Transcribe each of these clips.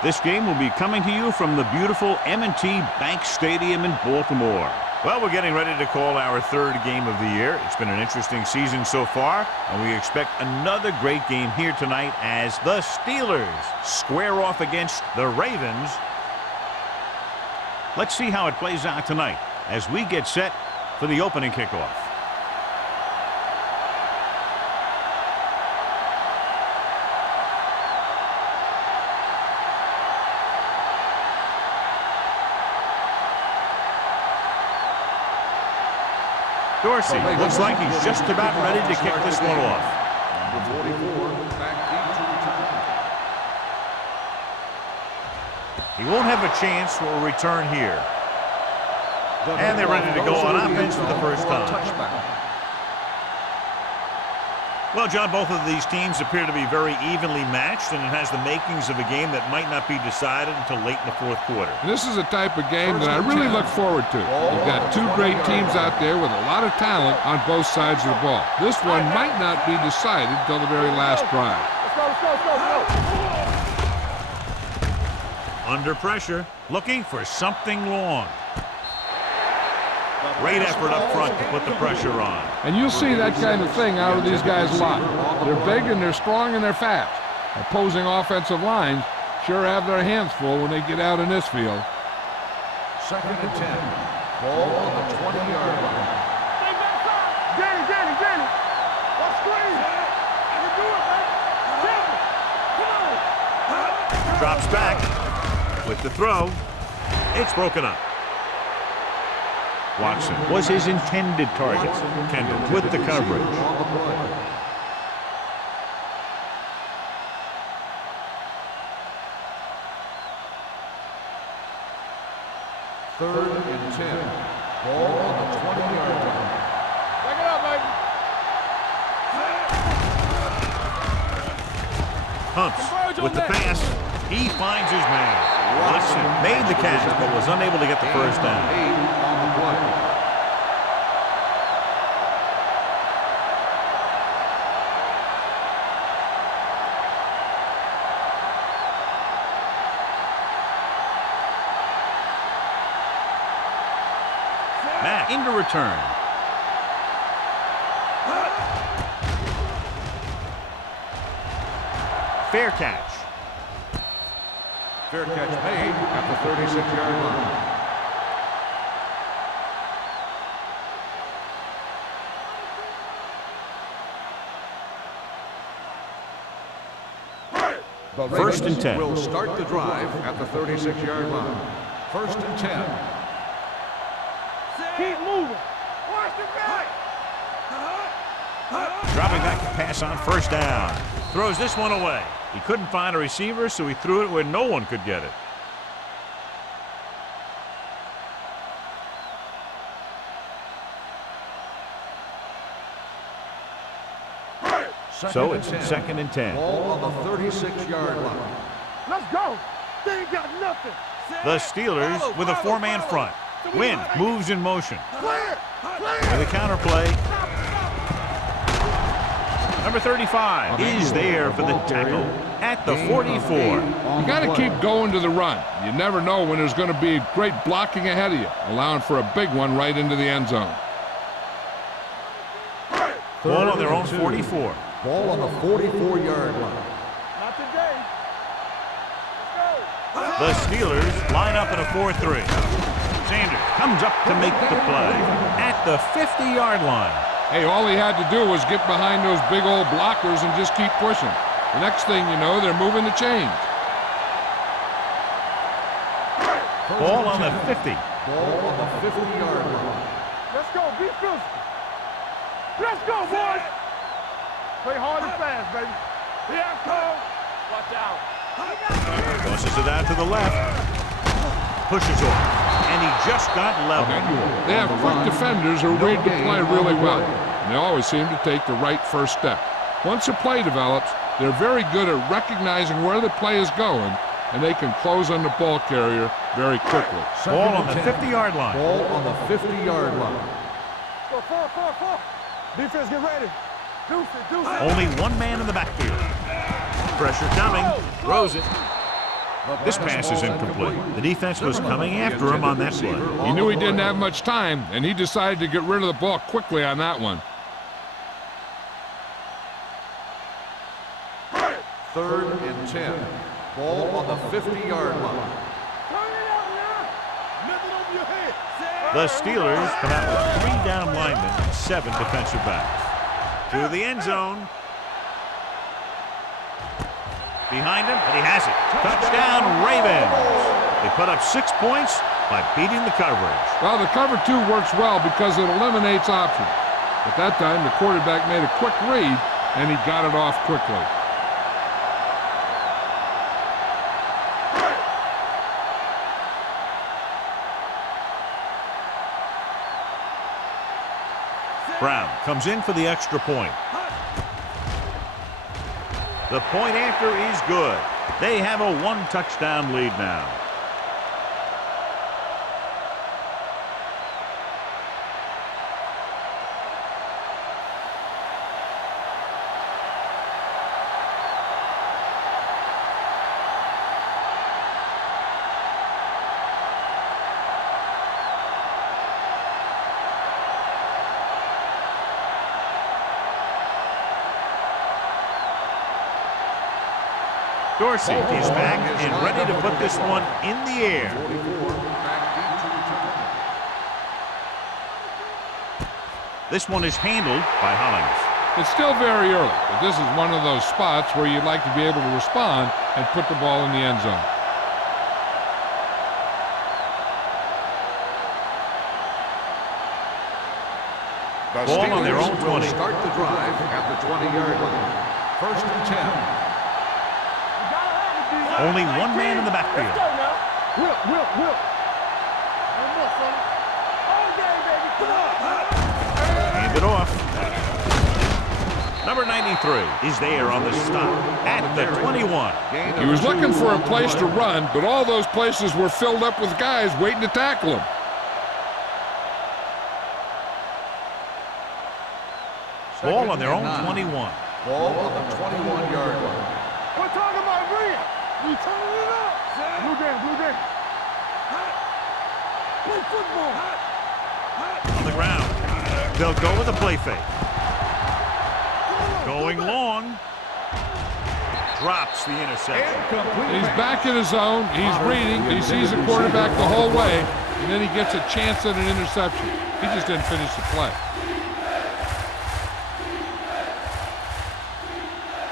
This game will be coming to you from the beautiful M&T Bank Stadium in Baltimore. Well, we're getting ready to call our third game of the year. It's been an interesting season so far, and we expect another great game here tonight as the Steelers square off against the Ravens. Let's see how it plays out tonight as we get set for the opening kickoff. Dorsey looks like he's just about ready to kick this one off. He won't have a chance for a return here. And they're ready to go on offense for the first time. Well, John, both of these teams appear to be very evenly matched, and it has the makings of a game that might not be decided until late in the fourth quarter. This is a type of game that I really look forward to. You've got two great teams out there with a lot of talent on both sides of the ball. This one might not be decided until the very last drive. Under pressure, looking for something long. Great effort up front to put the pressure on. And you'll see that kind of thing out of these guys a lot. They're big and they're strong and they're fast. Opposing offensive lines sure have their hands full when they get out in this field. 2nd and 10. Ball on the 20-yard line. Danny. Let's screen. I can do it, man. Come on. Drops back with the throw. It's broken up. Watson was his intended target. Kendall with the coverage. 3rd and 10. Ball on the 20-yard line. Back it up, baby. Humps with the pass. He finds his man. Watson made the catch but was unable to get the first down. Back into return. Fair catch. Fair catch made at the 36-yard line. The 1st and 10. Will start the drive at the 36-yard line. 1st and 10. Keep moving. Watch the back. Dropping back to pass on 1st down. Throws this one away. He couldn't find a receiver, so he threw it where no one could get it. So it's 2nd and 10. Ball on the 36-yard line. Let's go. They ain't got nothing. The Steelers with a 4-man front. Wynn moves in motion. Clear. With a counter play. Number 35 is there for the tackle at the 44. You got to keep going to the run. You never know when there's going to be great blocking ahead of you, allowing for a big one right into the end zone. Ball on their own 44. Ball on the 44-yard line. Not today. The Steelers line up in a 4-3. Sanders comes up to make the play at the 50-yard line. Hey, all he had to do was get behind those big old blockers and just keep pushing. The next thing you know, they're moving the chains. Ball on the 50. Ball on the 50-yard line. Let's go. Be physical. Let's go, boys. Play hard and fast, baby. Yeah, Cole. Watch out. Tosses it out to the left. Pushes off. And he just got level. They have quick defenders who read the play really well. And they always seem to take the right first step. Once a play develops, they're very good at recognizing where the play is going, and they can close on the ball carrier very quickly. Ball on the 50-yard line. Ball on the 50-yard line. Go, 4. Defense, get ready. Deuce it. Only one man in the backfield. Pressure coming. Throws it. This pass is incomplete. The defense was coming after him on that play. He knew he didn't have much time, and he decided to get rid of the ball quickly on that one. 3rd and 10. Ball on the 50-yard line. The Steelers come out with 3 down linemen and 7 defensive backs. To the end zone. Behind him, and he has it. Touchdown, Ravens. They put up 6 points by beating the coverage. Well, the cover 2 works well because it eliminates options. At that time, the quarterback made a quick read, and he got it off quickly. Brown comes in for the extra point. The point after is good. They have a 1-touchdown lead now. Dorsey is back and ready to put this one in the air. This one is handled by Hollings. It's still very early, but this is one of those spots where you'd like to be able to respond and put the ball in the end zone. Ball on their own 20. Start the drive at the 20-yard line. 1st and 10. Only one man in the backfield. Let's go now. Will. One more, fella. All day, baby. Come on. Hand it off. Number 93 is there on the stop at the 21. He was looking for a place to run, but all those places were filled up with guys waiting to tackle him. Ball on their own 21. Ball on the 21-yard line. We're talking about Rhea. You turning it up. Blue game. Play football. On the ground. They'll go with a play fake. Going long. Drops the interception. He's back in his zone. He's reading. He sees the quarterback the whole way, and then he gets a chance at an interception. He just didn't finish the play.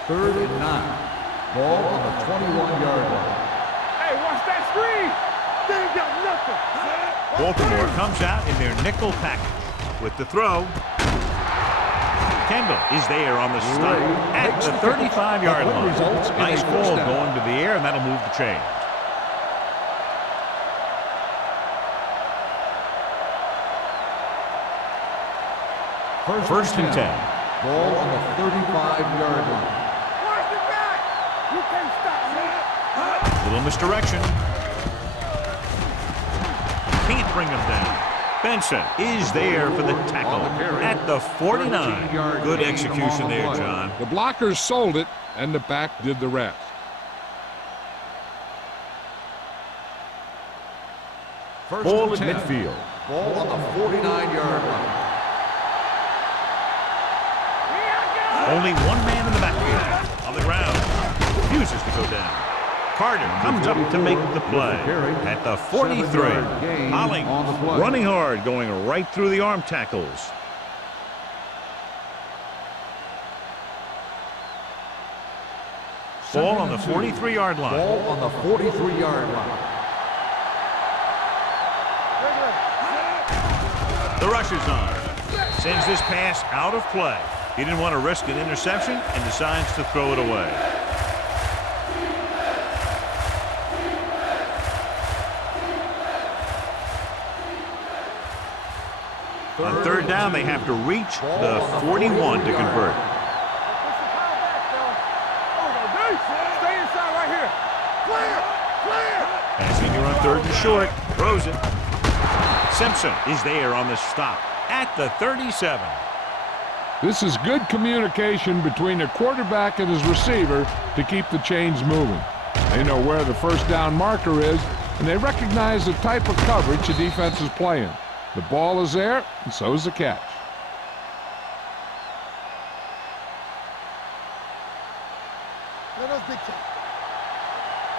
3rd and 9. Ball on the 21-yard line. Hey, watch that screen. They ain't got nothing. Baltimore comes out in their nickel package with the throw. Kendall is there on the stop at the 35-yard line. Nice ball going to the air, and that'll move the chains. First and 10. Ball on the 35-yard line. Watch the back. You can't stop me. Little misdirection. Can't bring him down. Benson is there for the tackle at the 49. Good execution there, John. The blockers sold it, and the back did the rest. Ball at midfield. Ball on the 49-yard line. Only one man in the backfield. On the ground. Refuses to go down. Carter comes up to make the play at the 43. Hollings running hard, going right through the arm tackles. Ball on the 43-yard line. Ball on the 43-yard line. The rush is on. Sends this pass out of play. He didn't want to risk an interception and decides to throw it away. On third down, they have to reach the 41 to convert. Stay inside right here. Clear. Passing here on third and short. Throws it. Simpson is there on the stop at the 37. This is good communication between the quarterback and his receiver to keep the chains moving. They know where the first down marker is, and they recognize the type of coverage the defense is playing. The ball is there, and so is the catch. Let us dictate.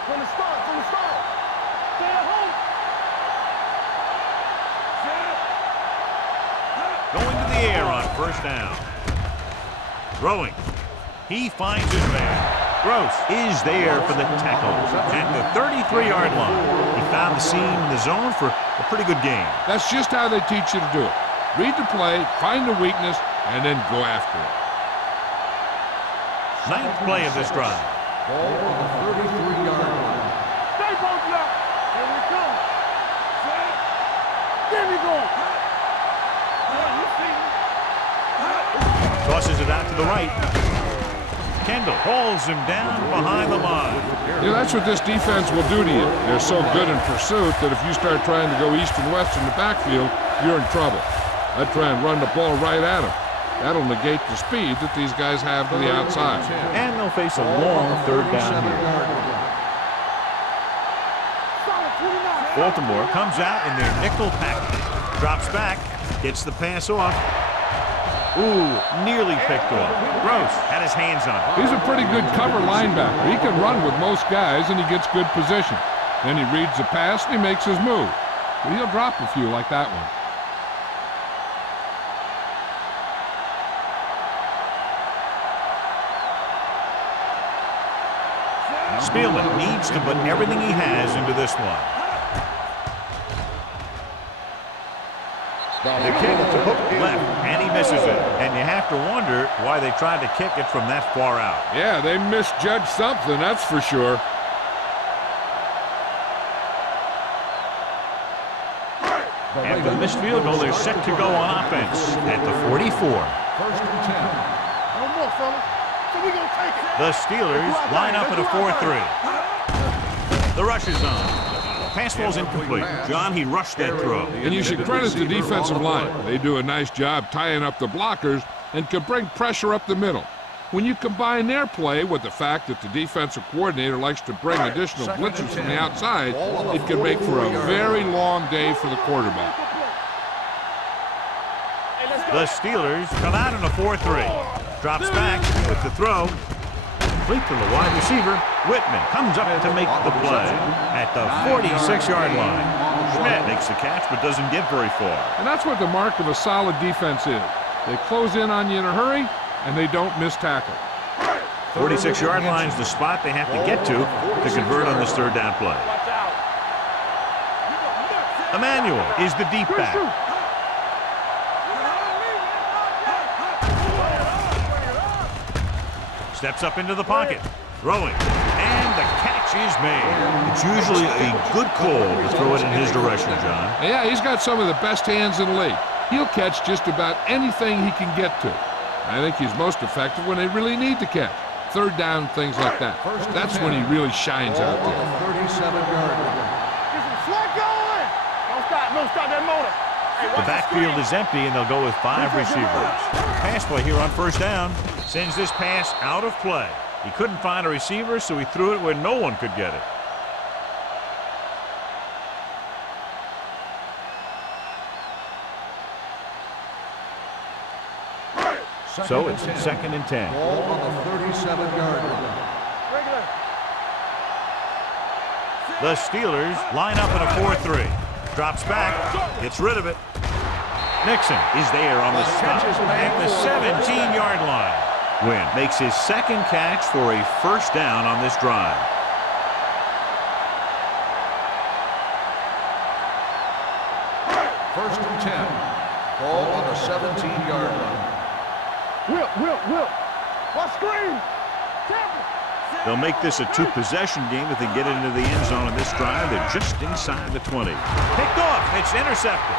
From the start, Stay at home. Going to the air on first down. Throwing. He finds his man. Gross is there for the tackle at the 33-yard line. He found the seam in the zone for a pretty good game. That's just how they teach you to do it. Read the play, find the weakness, and then go after it. Ninth play of this drive. Ball on the 33-yard line. Stay posted up. Here we come. There we go. Tosses it out to the right. Kendall hauls him down behind the line. You know, that's what this defense will do to you. They're so good in pursuit that if you start trying to go east and west in the backfield, you're in trouble. I'd try and run the ball right at them. That'll negate the speed that these guys have to the outside. And they'll face a long third down here. Baltimore comes out in their nickel package. Drops back, gets the pass off. Ooh, nearly picked off. Gross had his hands on it. He's a pretty good cover linebacker. He can run with most guys, and he gets good position. Then he reads the pass, and he makes his move. But he'll drop a few like that one. Spielman needs to put everything he has into this one. The kick to hook left, and he misses it. And you have to wonder why they tried to kick it from that far out. Yeah, they misjudged something, that's for sure. After the missed field goal, they're set to go on offense at the 44. First and 10. No more, fella. So we gonna take it. The Steelers line up at a 4-3. The rush is on. Pass ball's incomplete. John, he rushed that throw. And you should credit the defensive line. They do a nice job tying up the blockers and can bring pressure up the middle. When you combine their play with the fact that the defensive coordinator likes to bring additional blitzes from the outside, it can make for a very long day for the quarterback. The Steelers come out in a 4-3. Drops back with the throw. Complete to the wide receiver. Whitman comes up to make the play at the 46-yard line. Schmidt makes the catch but doesn't get very far. And that's what the mark of a solid defense is. They close in on you in a hurry, and they don't miss tackle. 46-yard line is the spot they have to get to convert on this third down play. Emmanuel is the deep back. Steps up into the pocket, throwing, and the catch is made. It's usually a good call to throw it in his direction, John. Yeah, he's got some of the best hands in the league. He'll catch just about anything he can get to. I think he's most effective when they really need to catch. Third down, things like that. That's when he really shines out there. 37-yard line. Get some slack going. Don't stop that motor. Hey, The backfield is empty, and they'll go with 5 receivers. Pass play here on first down. Sends this pass out of play. He couldn't find a receiver, so he threw it where no one could get it. So it's second and 10. Ball on the 37-yard line. The Steelers line up in a 4-3. Drops back, gets rid of it. Nixon is there on the stop at the 17-yard line. Wynn makes his second catch for a first down on this drive. First and 10. Ball on the 17-yard line. Whip. What screen? They'll make this a 2-possession game if they get into the end zone on this drive. They're just inside the 20. Picked off. It's intercepted.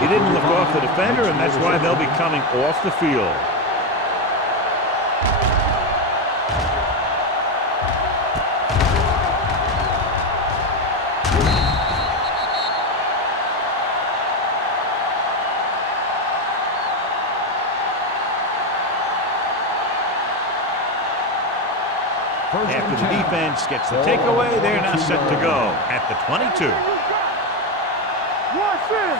He didn't look off the defender, and that's why they'll be coming off the field. After the defense gets the takeaway, they're now set to go at the 22.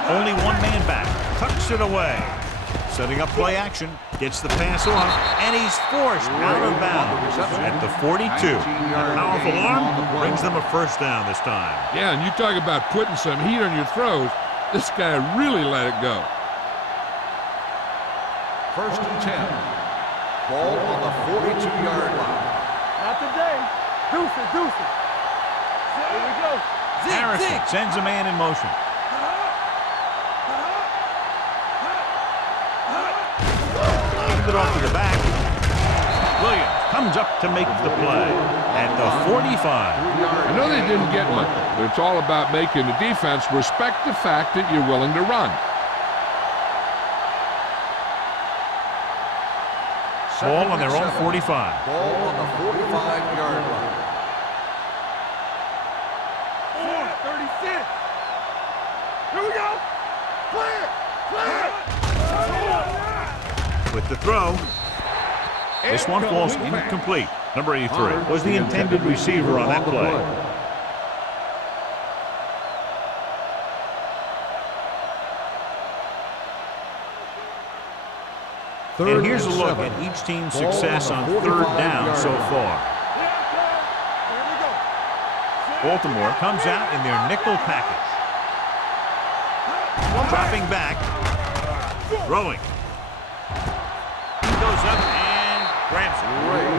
Only one man back. Tucks it away. Setting up play action. Gets the pass off, and he's forced out of bounds at the 42. A powerful arm brings them a first down this time. Yeah, and you talk about putting some heat on your throws. This guy really let it go. 1st and 10. Ball on the 42-yard line. Not today. Deuce it, deuce it. Here we go. Harrison sends a man in motion. It off to the back. Williams comes up to make the play at the 45. I know they didn't get much, but it's all about making the defense respect the fact that you're willing to run. Ball on their own 45. Ball on the 45-yard line. 36. Here we go. Clear. Clear. With the throw. This one falls incomplete. Number 83 was the intended receiver on that play. And here's a look at each team's success on 3rd down so far. Baltimore comes out in their nickel package. Dropping back. Throwing. Goes up and grabs it.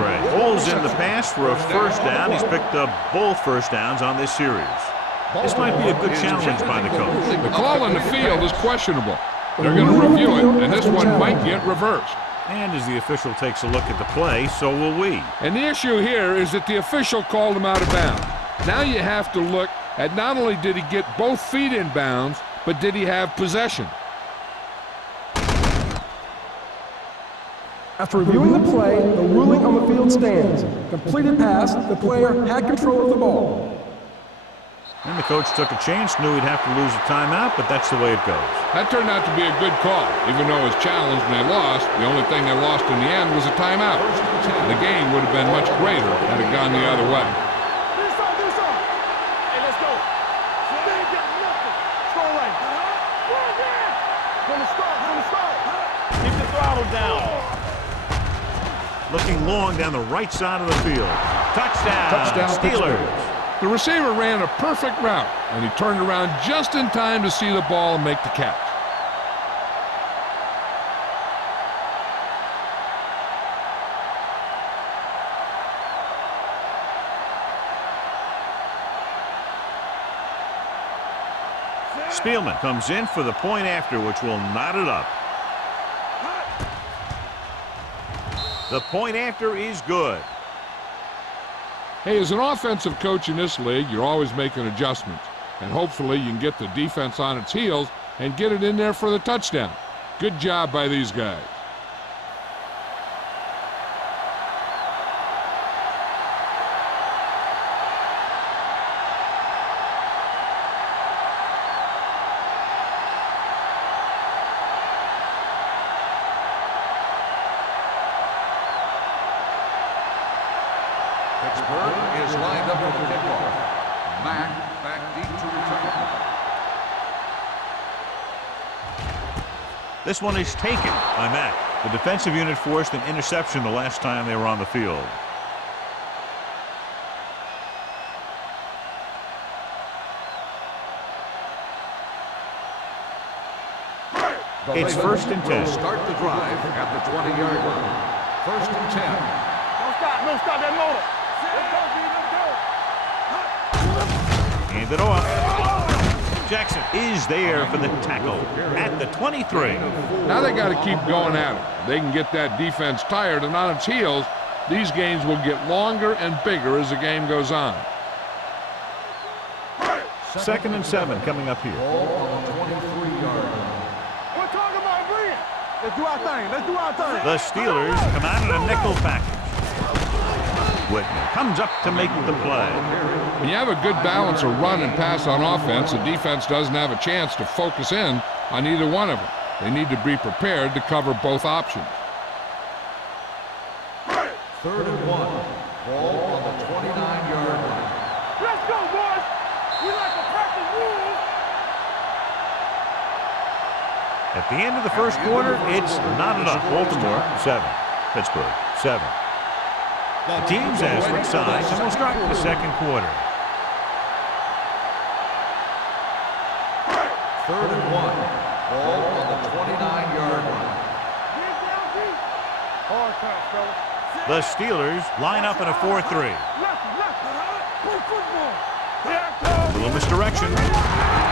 Right. Pulls in the pass for a first down. He's picked up both first downs on this series. This might be a good challenge by the coach. The call on the field is questionable. They're going to review it, and this one might get reversed. And as the official takes a look at the play, so will we. And the issue here is that the official called him out of bounds. Now you have to look at not only did he get both feet in bounds, but did he have possession? After reviewing the play, the ruling on the field stands. Completed pass, the player had control of the ball. And the coach took a chance, knew he'd have to lose a timeout, but that's the way it goes. That turned out to be a good call. Even though it was challenged and they lost, the only thing they lost in the end was a timeout. The game would have been much greater had it gone the other way. Hey, let's go. They ain't got nothing. Strong right. From the start. Keep the throttle down. Looking long down the right side of the field. Touchdown, Steelers. The receiver ran a perfect route, and he turned around just in time to see the ball and make the catch. Spielman comes in for the point after, which will knot it up. The point after is good. Hey, as an offensive coach in this league, you're always making adjustments. And hopefully you can get the defense on its heels and get it in there for the touchdown. Good job by these guys. Pittsburgh is lined up for the kickoff. Mack back deep to return. This one is taken by Mack. The defensive unit forced an interception the last time they were on the field. It's 1st and 10. Start the drive at the 20-yard line. 1st and 10. Don't stop that motor. Hand it off. Jackson is there for the tackle at the 23. Now they got to keep going at it. They can get that defense tired and on its heels. These games will get longer and bigger as the game goes on. 2nd and 7 coming up here. Ball on the 23-yard line. We're talking about bringing. Let's do our thing. Let's do our thing. The Steelers come out in a nickel package. Whitman comes up to make the play. When you have a good balance of run and pass on offense, the defense doesn't have a chance to focus in on either one of them. They need to be prepared to cover both options. 3rd and 1. Ball on the At the end of the first quarter, it's not enough. Baltimore 7, Pittsburgh 7. The teams have switched sides, and we'll start the second quarter. 3rd and 1. Ball on the 29-yard line. Hard pass, fella. The Steelers line up in a 4-3. Left, play football. A little misdirection.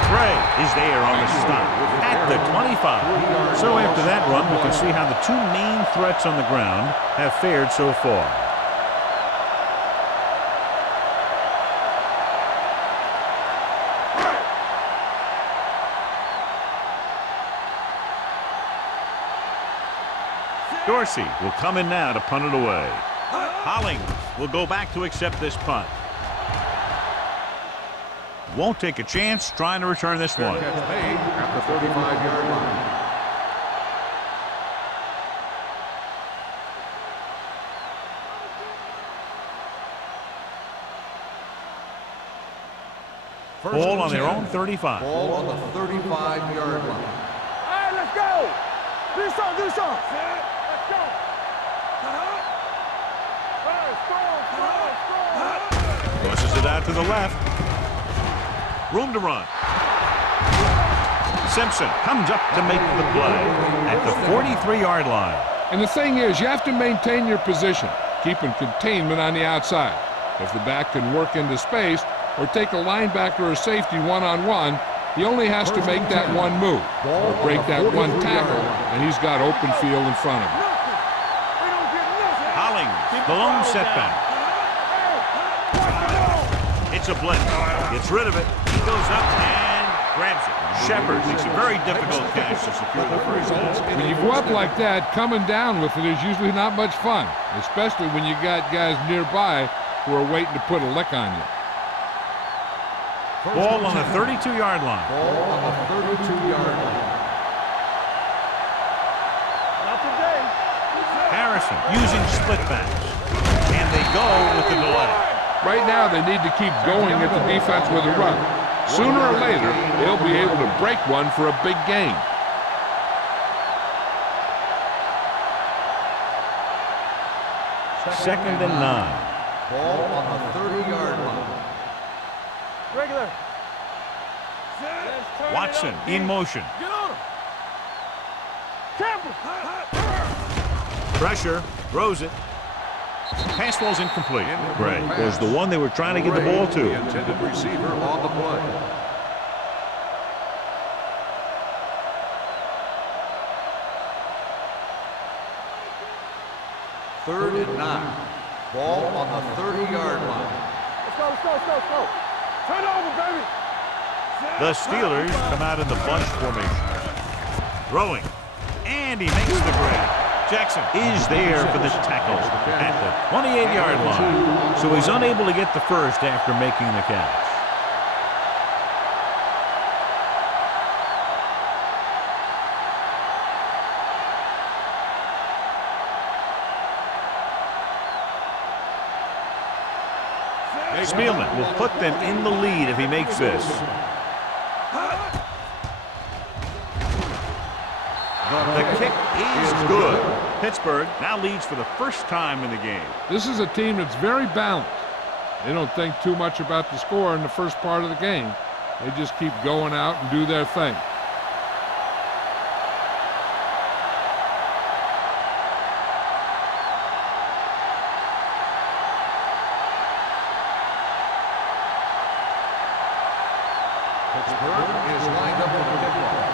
Gray is there on the stop at the 25. So after that run, we can see how the two main threats on the ground have fared so far. Dorsey will come in now to punt it away. Hollings will go back to accept this punt. Won't take a chance trying to return this one. Catch made at the 35-yard line. Ball on their own 35. Ball on the 35-yard line. All right, let's go. Do something, do something. Let's go. Hey, strong. Tosses it out to the left. Room to run. Simpson comes up to make the play at the 43-yard line. And the thing is, you have to maintain your position, keeping containment on the outside. If the back can work into space or take a linebacker or safety one-on-one, he only has to make that one move or break that one tackle, and he's got open field in front of him. Hollings, the lone setback. It's a blitz. Gets rid of it. He goes up and grabs it. Shepard makes a very difficult catch to secure the first down. When you go up like that, coming down with it is usually not much fun, especially when you got guys nearby who are waiting to put a lick on you. Ball on the 32-yard line. Ball on the 32-yard line. Not today. Harrison using split backs. And they go with the delay. Right now, they need to keep going at the defense with a run. Sooner or later, they'll be able to break one for a big gain. Second and 9. Ball on the 30-yard line. Regular. Watson in motion. Get on him. Campbell. Pressure. Throws it. Pass ball's incomplete. Gray was the one they were trying to get the ball to. The intended receiver on the play. Third and 9. Ball on the 30-yard line. Let's go. Turn over, baby. The Steelers come out in the bunch formation. Throwing. And he makes the grab. Jackson is there for the tackle at the 28-yard line. So he's unable to get the first after making the catch. Spielman will put them in the lead if he makes this. The kick is good. Pittsburgh now leads for the first time in the game. This is a team that's very balanced. They don't think too much about the score in the first part of the game. They just keep going out and do their thing. Pittsburgh is lined up for the kickoff.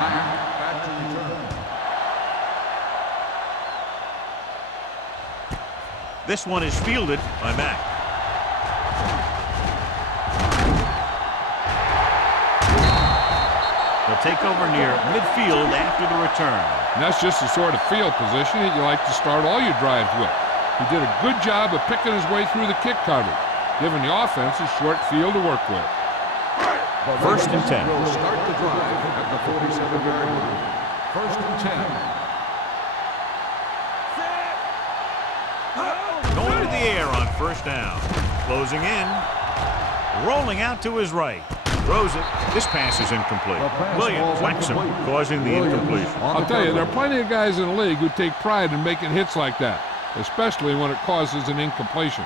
Mack back to return. This one is fielded by Mack. They'll take over near midfield after the return. And that's just the sort of field position that you like to start all your drives with. He did a good job of picking his way through the kick coverage, giving the offense a short field to work with. First and 10. Will start the drive at the 47-yard line. First and 10. Going to the air on first down. Closing in. Rolling out to his right. Throws it. This pass is incomplete. Williams whacks him, causing the incompletion. I'll tell you, there are plenty of guys in the league who take pride in making hits like that, especially when it causes an incompletion.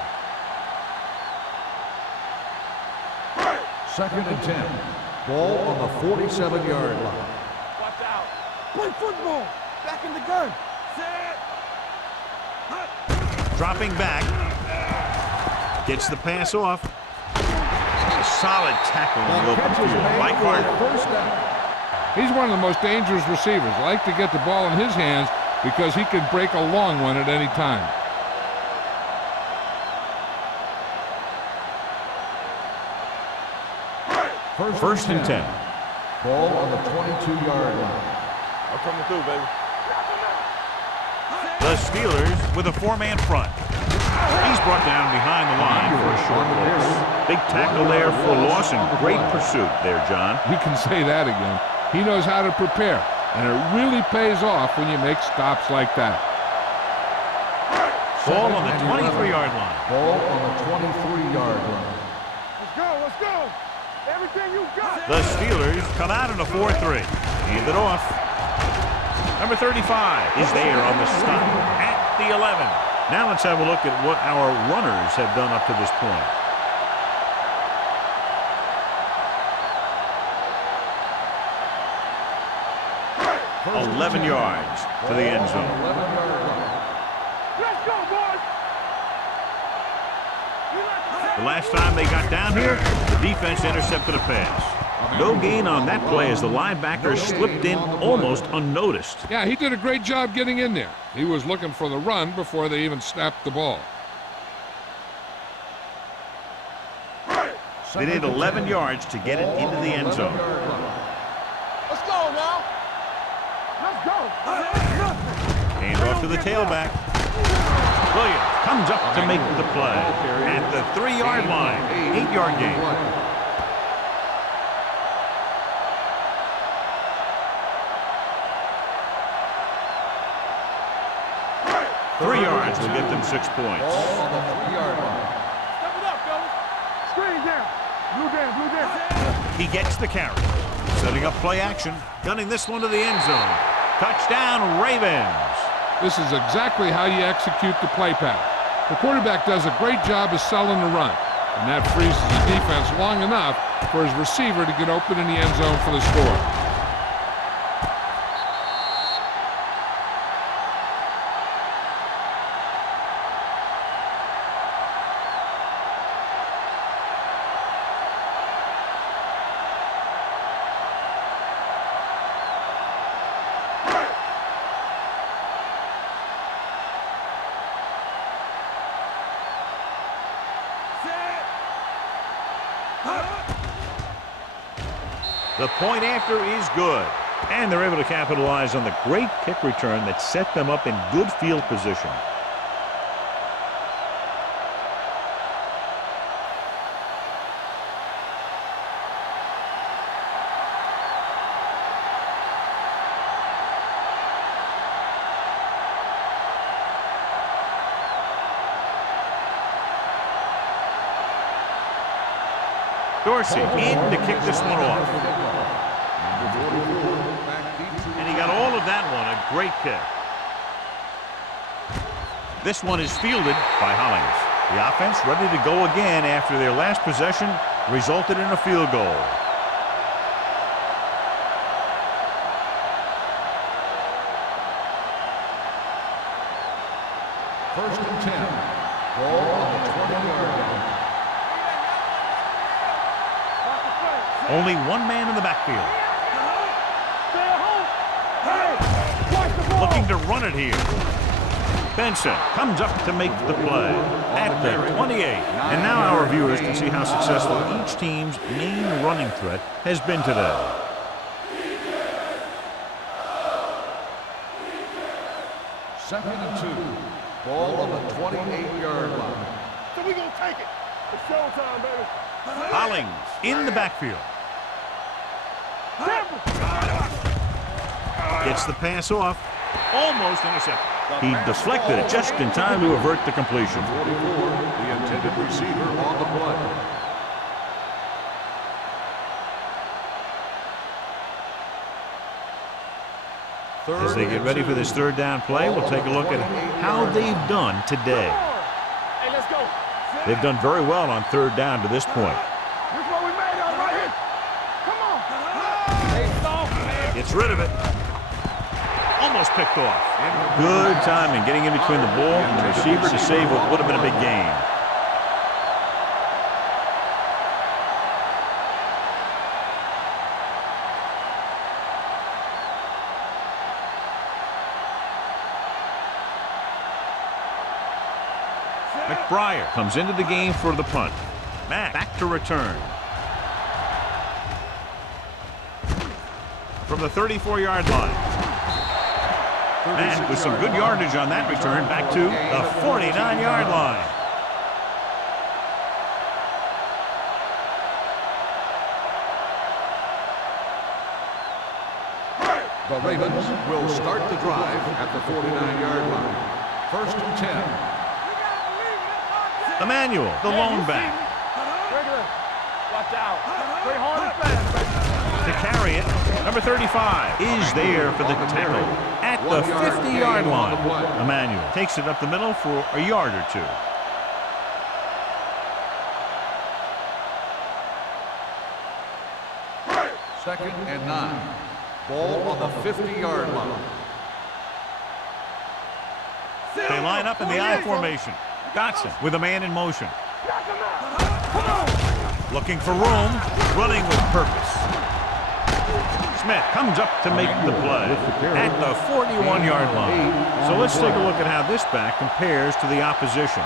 2nd and 10. Ball on the 47-yard line. Watch out. Play football. Back in the gun. Dropping back. Gets the pass off. Solid tackle in the open field by Carter. First down. He's one of the most dangerous receivers. I like to get the ball in his hands because he can break a long one at any time. First and 10. Ball on the 22-yard line. I'm coming through, baby. The Steelers with a 4-man front. He's brought down behind the line for a short loss. Big tackle there for a loss and great pursuit there, John. You can say that again. He knows how to prepare, and it really pays off when you make stops like that. Ball on the 23-yard line. Ball on the 23-yard line. Let's go. Let's go. Everything you got. The Steelers come out in a 4-3. Hand it off. Number 35 is there on the stop at the 11. Now let's have a look at what our runners have done up to this point. First 11 yards to the end zone. 11-yard line. Let's go, boys. The last time they got down here, the defense intercepted a pass. No gain on that play as the linebacker slipped in almost unnoticed. Yeah, he did a great job getting in there. He was looking for the run before they even snapped the ball. They did 11 yards to get it into the end zone. Let's go now. Let's go. Hand off to the tailback. Williams comes up to make the play at the 3-yard line. 8-yard gain. 3 yards will get them 6 points. Ball on the 3-yard line. Step it up, fellas. Screen down. Blue down, blue down. He gets the carry. Setting up play action. Gunning this one to the end zone. Touchdown, Ravens. This is exactly how you execute the play pattern. The quarterback does a great job of selling the run, and that frees the defense long enough for his receiver to get open in the end zone for the score. The point after is good, and they're able to capitalize on the great kick return that set them up in good field position. Dorsey in to kick this one off. And he got all of that one, a great kick. This one is fielded by Hollings. The offense ready to go again after their last possession resulted in a field goal. First and 10. Ball on the 20-yard line. Only one man in the backfield. Looking to run it here. Benson comes up to make the play at the 28. And now our viewers can see how successful each team's main running threat has been today. Second and 2. Ball on the 28-yard line. So we gonna take it. It's showtime, baby. Hollings in the backfield. Gets the pass off. Almost intercepted. He deflected it just in time to avert the completion. 44, the intended receiver on the play. As they get ready for this third down play, we'll take a look at how they've done today. Hey, let's go. They've done very well on third down to this point. This is what we made of right here. Come on. Hey, soft, man. Gets rid of it. Almost picked off. Good timing, getting in between the ball and the receiver to save what would have been a big gain. McBriar comes into the game for the punt. Mack back to return. From the 34-yard line. And with some good yardage on that return, back to the 49-yard line. The Ravens will start the drive at the 49-yard line. 1st and 10. Emmanuel, the lone back. Regular. Watch out. Play hard and fast, baby. To carry it, number 35 is there for the tackle at the 50-yard line. Emmanuel takes it up the middle for a yard or two. Second and 9. Ball on the 50-yard line. They line up in the I formation. Dotson with a man in motion. Looking for room, running with purpose. Smith comes up to make the play at the 41-yard line. So let's take a look at how this back compares to the opposition.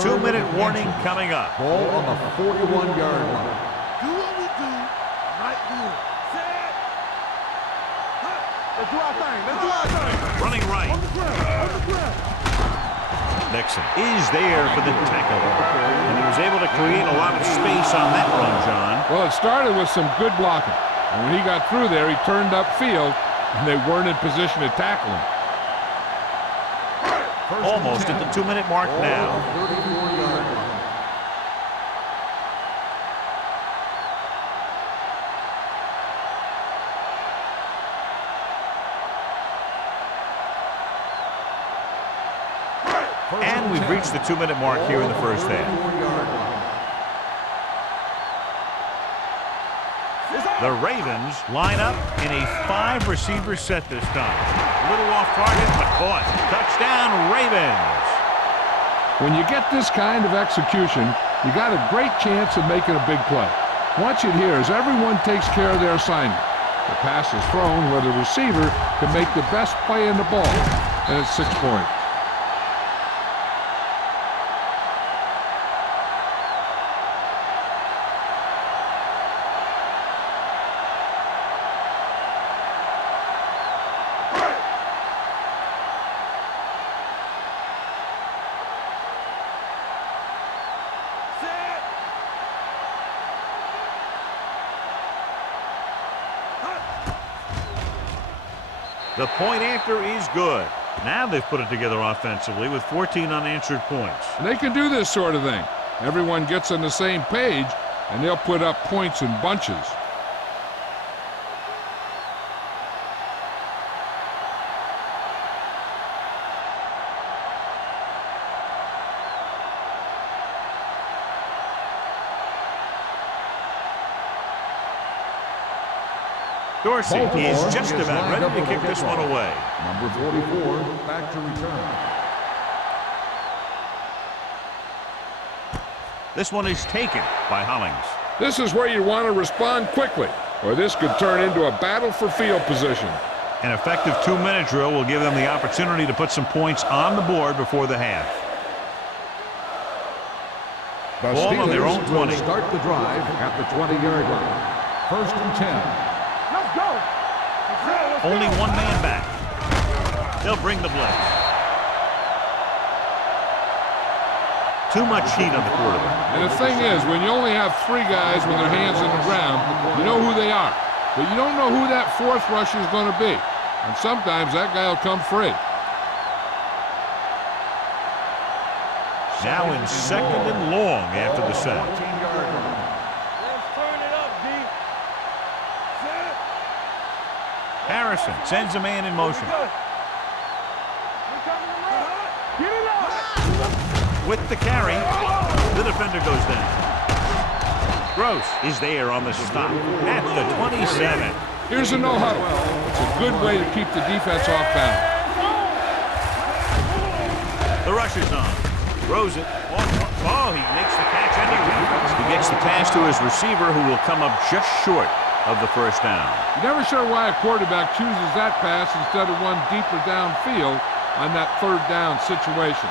Two-minute warning coming up. Ball on the 41-yard line. Do what we do right here. Let's do our thing. Let's do our thing. Running right. On the ground. On the ground. Nixon is there for the tackle. And he was able to create a lot of space on that run, John. Well, it started with some good blocking. And when he got through there, he turned upfield, and they weren't in position to tackle him. Almost at the 2-minute mark now. 34-yard line. And we've reached the 2-minute mark here in the first half. The Ravens line up in a 5-receiver set this time. A little off target, but caught. Touchdown, Ravens. When you get this kind of execution, you got a great chance of making a big play. Watch it here as everyone takes care of their assignment. The pass is thrown where the receiver can make the best play in the ball, and it's 6 points. The point after is good. Now they've put it together offensively with 14 unanswered points. And they can do this sort of thing. Everyone gets on the same page, and they'll put up points in bunches. Dorsey is just about ready to kick this one away. Number 44 back to return. This one is taken by Hollings. This is where you want to respond quickly, or this could turn into a battle for field position. An effective 2-minute drill will give them the opportunity to put some points on the board before the half. The Ball on their own Steelers will 20. start the drive at the 20-yard line. 1st and 10. Let's go. Only one man back. They'll bring the blitz. Too much heat on the quarterback. And the thing is, when you only have 3 guys with their hands in the ground, you know who they are. But you don't know who that 4th rusher is going to be. And sometimes that guy will come free. Now in 2nd and long after the sack. 14-yard line. Harrison sends a man in motion. Get it up. With the carry, the defender goes down. Gross is there on the stop at the 27. Here's a no-huddle. It's a good way to keep the defense off balance. The rush is on. Throws it. Oh, he makes the catch anyway. He gets the pass to his receiver, who will come up just short of the first down. You're never sure why a quarterback chooses that pass instead of one deeper downfield on that third down situation.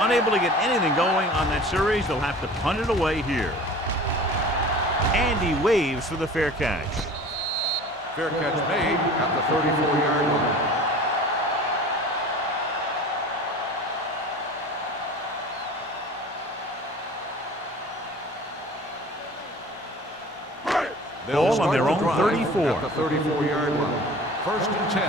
Unable to get anything going on that series, they'll have to punt it away here. And he waves for the fair catch. Fair catch made at the 34-yard line. Ball on their own 34. At the 34-yard line. 1st and 10.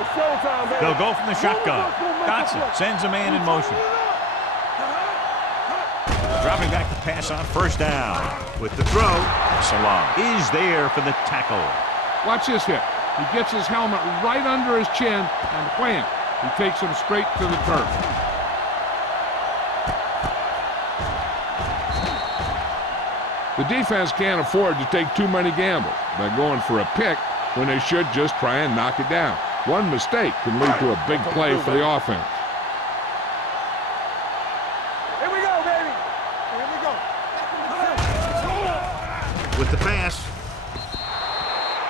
It's showtime, baby. They'll go from the shotgun. Dotson sends a man in motion. Dropping back the pass on 1st down. With the throw, Salam is there for the tackle. Watch this hit. He gets his helmet right under his chin, and wham, he takes him straight to the turf. The defense can't afford to take too many gambles by going for a pick when they should just try and knock it down. One mistake can lead to a big play for the offense. Here we go, baby. Here we go. With the pass.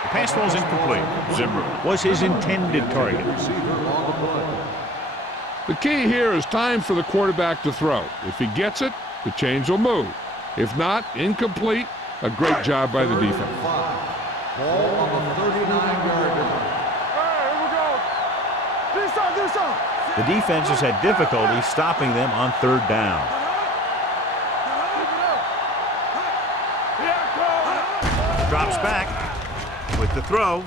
The pass falls incomplete. Zimmer was his intended target. The key here is time for the quarterback to throw. If he gets it, the chains will move. If not, incomplete, a great job by the defense. Ball on the 39-yard line. The defense has had difficulty stopping them on 3rd down. Drops back with the throw.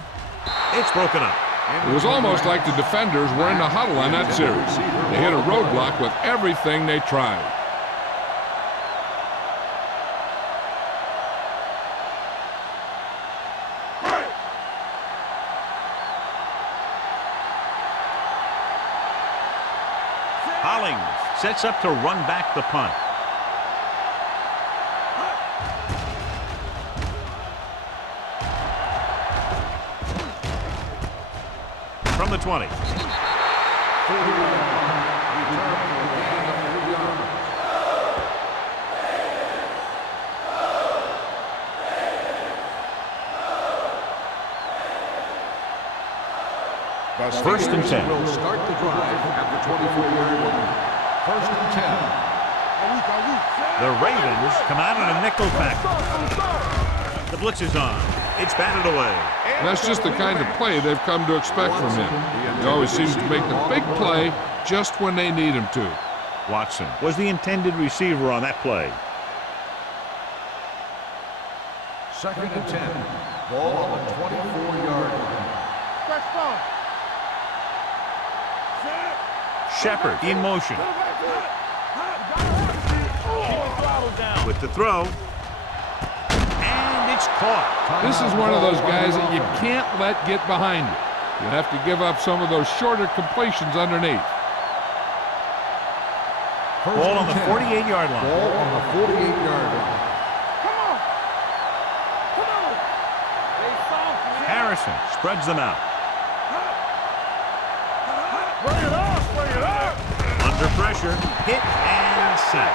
It's broken up. It was almost like the defenders were in the huddle on that series. They hit a roadblock with everything they tried. Hollings sets up to run back the punt. From the 20. First and 10. Will start the drive at the 24-yard line. 1st and 10. The Ravens come out in a nickel pack. The blitz is on. It's batted away. And that's just the kind of play they've come to expect from him. He always seems to make the big play just when they need him to. Watson was the intended receiver on that play. 2nd and 10. Ball on the 24-yard line. Shepard in motion. With the throw. And it's caught. This is one of those guys that you can't let get behind you. You have to give up some of those shorter completions underneath. Ball on the 48-yard line. Ball on the 48-yard line. Harrison spreads them out. Under pressure, hit and sack.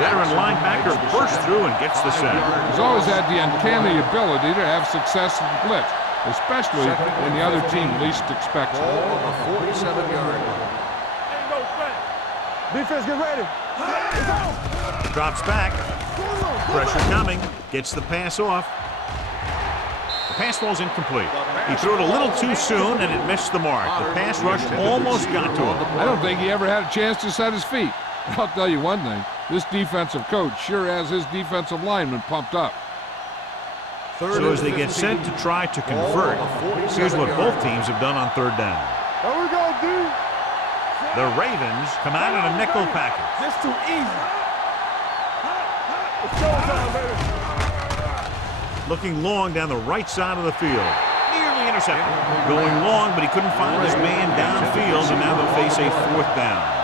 Veteran linebacker bursts through and gets the sack. He's always had the uncanny ability to have success in the blitz, especially when the other team least expects it. Ball on the 47-yard line. Defense, get ready. Drops back. Pressure coming. Gets the pass off. The pass falls incomplete. He threw it a little too soon, and it missed the mark. The pass rush almost got to him. I don't think he ever had a chance to set his feet. I'll tell you one thing, this defensive coach sure has his defensive linemen pumped up. So as they get set to try to convert, here's what both teams have done on 3rd down. There we go, D. The Ravens come out in a nickel package. This too easy. It's showtime, baby. Looking long down the right side of the field. Nearly intercepted. Going long, but he couldn't find his man downfield, and now they'll face a 4th down.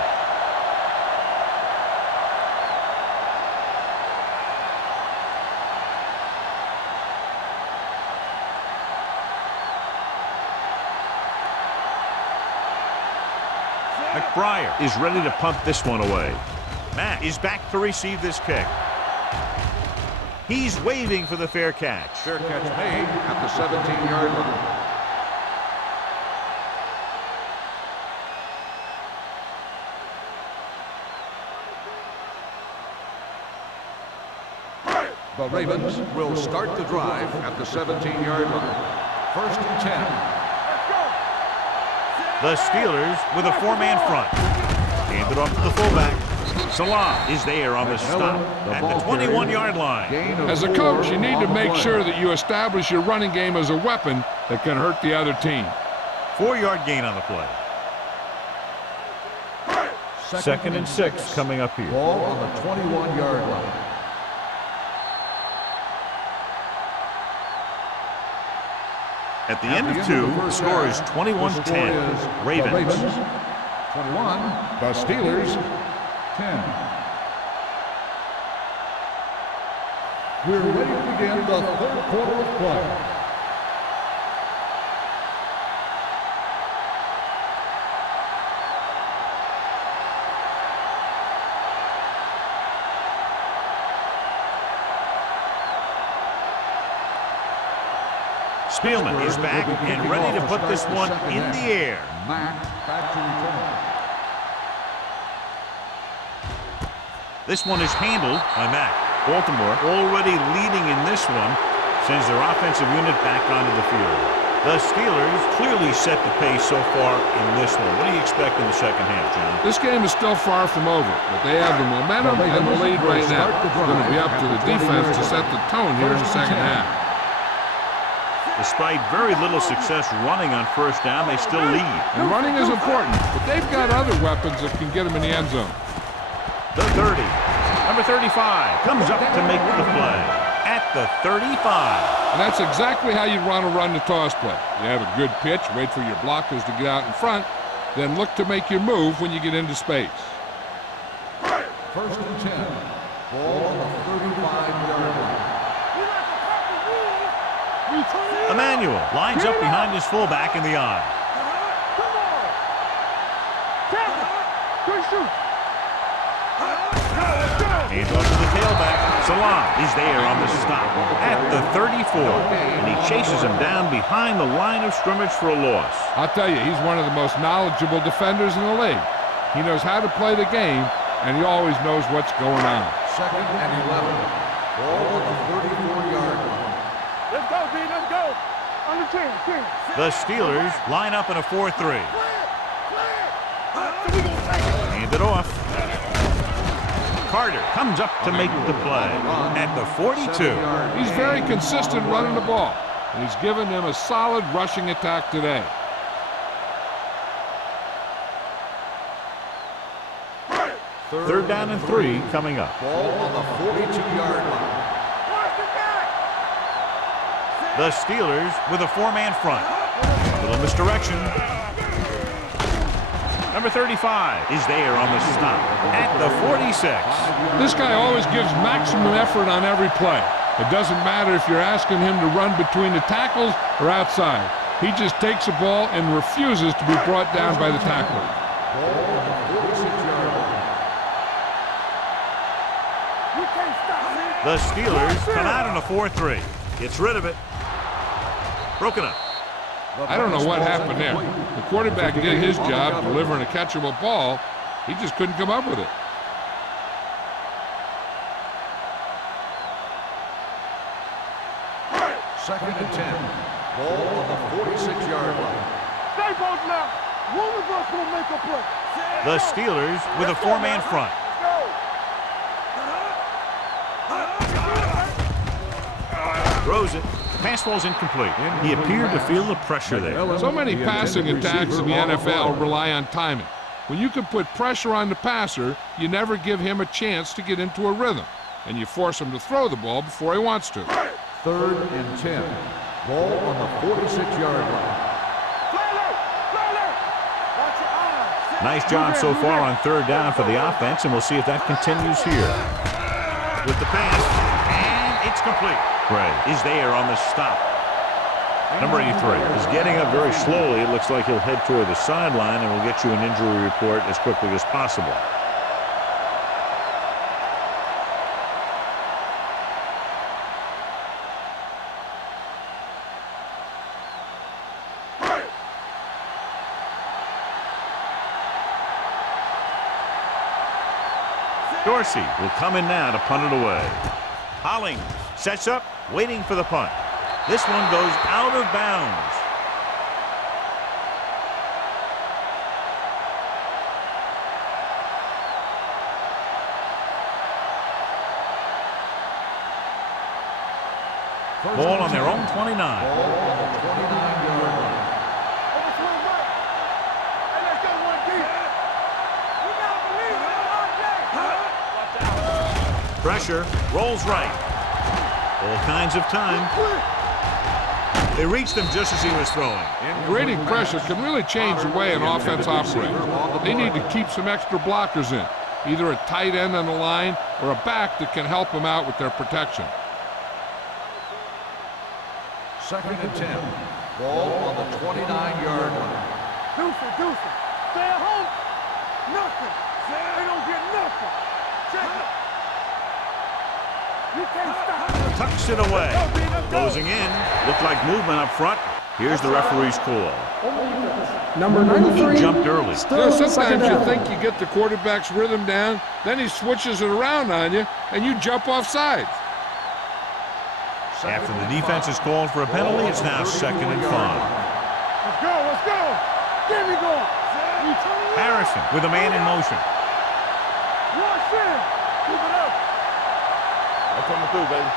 McBriar is ready to punt this one away. Matt is back to receive this kick. He's waving for the fair catch. Fair catch made at the 17-yard line. The Ravens will start the drive at the 17-yard line. 1st and 10. The Steelers with a 4-man front. Hand it off to the fullback. Salah is there on the stop at the 21-yard line. As a coach, you need to make sure that you establish your running game as a weapon that can hurt the other team. 4-yard gain on the play. 2nd and 6 coming up here. Ball on the 21-yard line. At the end of 2, the score is 21-10. Ravens. 21. The Steelers. 10. We're ready to begin the 3rd quarter of play. Spielman is back and ready to put this one in the air. Mack back to return. This one is handled by Mack. Baltimore already leading in this one, sends their offensive unit back onto the field. The Steelers clearly set the pace so far in this one. What do you expect in the second half, John? This game is still far from over, but they have the momentum and the lead right now. It's going to be up to the defense to set the tone here in the second half. Despite very little success running on 1st down, they still lead. And running is important, but they've got other weapons that can get them in the end zone. The 30. Number 35 comes up to make the play at the 35. And that's exactly how you want to run the toss play. You have a good pitch, wait for your blockers to get out in front, then look to make your move when you get into space. 1st and 10. Ball on the 35-yard line. Emmanuel lines up behind his fullback in the eye. Hands off to the tailback. Salah is there on the stop at the 34. And he chases him down behind the line of scrimmage for a loss. I'll tell you, he's one of the most knowledgeable defenders in the league. He knows how to play the game, and he always knows what's going on. 2nd and 11. Ball on the 34-yard line. Let's go, D. Let's go. On the 10. The Steelers line up in a 4-3. Hand it off. Carter comes up to make the play at the 42. He's very consistent running the ball, and he's given them a solid rushing attack today. 3rd down and 3 coming up. Ball on the 42-yard line. The Steelers with a 4-man front. A little misdirection. Number 35 is there on the stop at the 46. This guy always gives maximum effort on every play. It doesn't matter if you're asking him to run between the tackles or outside. He just takes the ball and refuses to be brought down by the tackler. Ball on the 46-yard line. The Steelers come out in a 4-3. Gets rid of it. Broken up. I don't know what happened there. The quarterback did his job delivering a catchable ball. He just couldn't come up with it. Second and 10. Ball on the 46-yard line. Stay both left. One of us will make a play. The Steelers with a 4-man front. Throws it. Pass ball's incomplete. He appeared to feel the pressure there. So many passing attacks in the NFL rely on timing. When you can put pressure on the passer, you never give him a chance to get into a rhythm, and you force him to throw the ball before he wants to. 3rd and 10. Ball on the 46-yard line. Nice job so far on 3rd down for the offense, and we'll see if that continues here. With the pass, and it's complete. Gray is there on the stop. Number 83 is getting up very slowly. It looks like he'll head toward the sideline, and we'll get you an injury report as quickly as possible. Dorsey will come in now to punt it away. Hollings sets up, waiting for the punt. This one goes out of bounds. Ball on their own 29. Ball on the 29-yard line. Pressure, rolls right. All kinds of time. They reached him just as he was throwing. Creating pressure can really change the way an offense operates. They need to keep some extra blockers in, either a tight end on the line or a back that can help them out with their protection. 2nd and 10. Ball on the 29-yard line. Deuce. Stay at home. Nothing. They don't get nothing. Check it. You can't stop. Tucks it away. Closing in. Looked like movement up front. Here's the referee's call. Number 93. He jumped early. Sometimes you think you get the quarterback's rhythm down, then he switches it around on you, and you jump off sides. After the defense is called for a penalty, it's now 2nd and 5. Let's go. Get me going. Harrison with a man in motion. Rush in. Keep it up. I'm coming through, baby.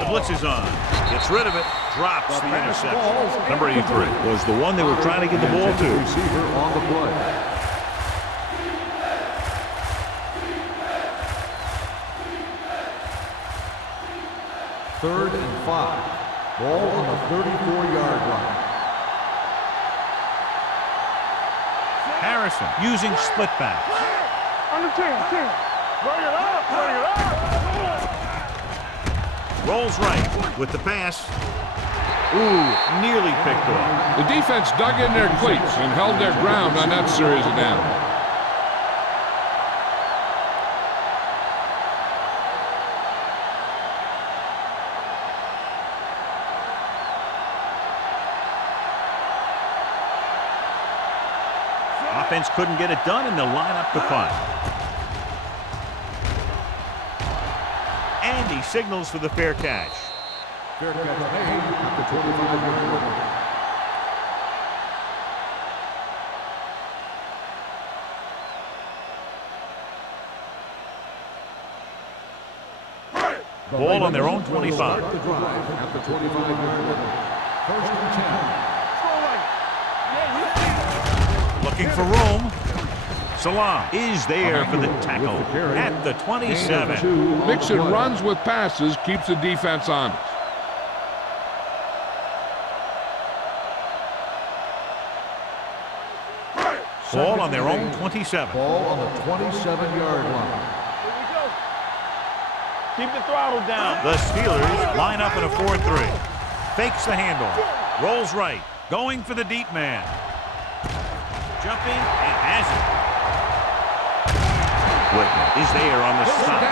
The blitz is on. Gets rid of it. Drops the interception. Number 83 was the one they were trying to get the ball to. Receiver on the play. Third and 5. Ball on the 34-yard line. Harrison using split back. On the 10. Bring it up. Rolls right with the pass. Ooh, nearly picked off. The defense dug in their cleats and held their ground on that series of downs. Offense couldn't get it done, and they'll line up the punt. And he signals for the fair catch. Fair catch made at the 25-yard line. Ball on their own 25. Start the drive at the 25-yard line. 1st and 10. Looking for room. Salam is there for the tackle at the 27. Mixing runs with passes keeps the defense honest. Ball on their own 27. Ball on the 27-yard line. Keep the throttle down. The Steelers line up in a 4-3. Fakes the handoff. Rolls right. Going for the deep man. Jumping and has it. Whitman is there on the stop.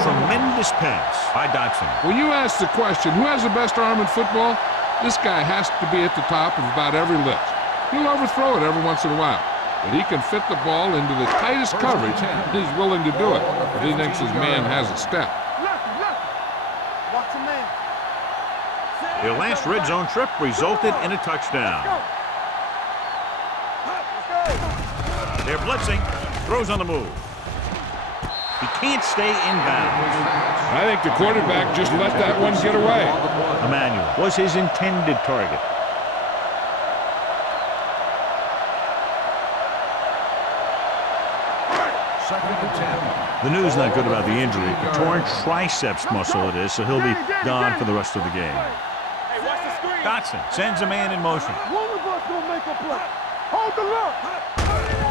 Tremendous pass by Dodson. When you ask the question, who has the best arm in football? This guy has to be at the top of about every list. He'll overthrow it every once in a while, but he can fit the ball into the tightest coverage, and he's willing to do it if he thinks his man has a step. Watch the man. Their last red zone trip resulted in a touchdown. They're blitzing. Throws on the move. He can't stay in bounds. I think the quarterback just let that one get away. Emmanuel was his intended target. 10. The news not good about the injury. A torn triceps muscle it is, so he'll be gone for the rest of the game. Hey, watch the screen. Dotson sends a man in motion. One of us gonna make a play. Hold the look.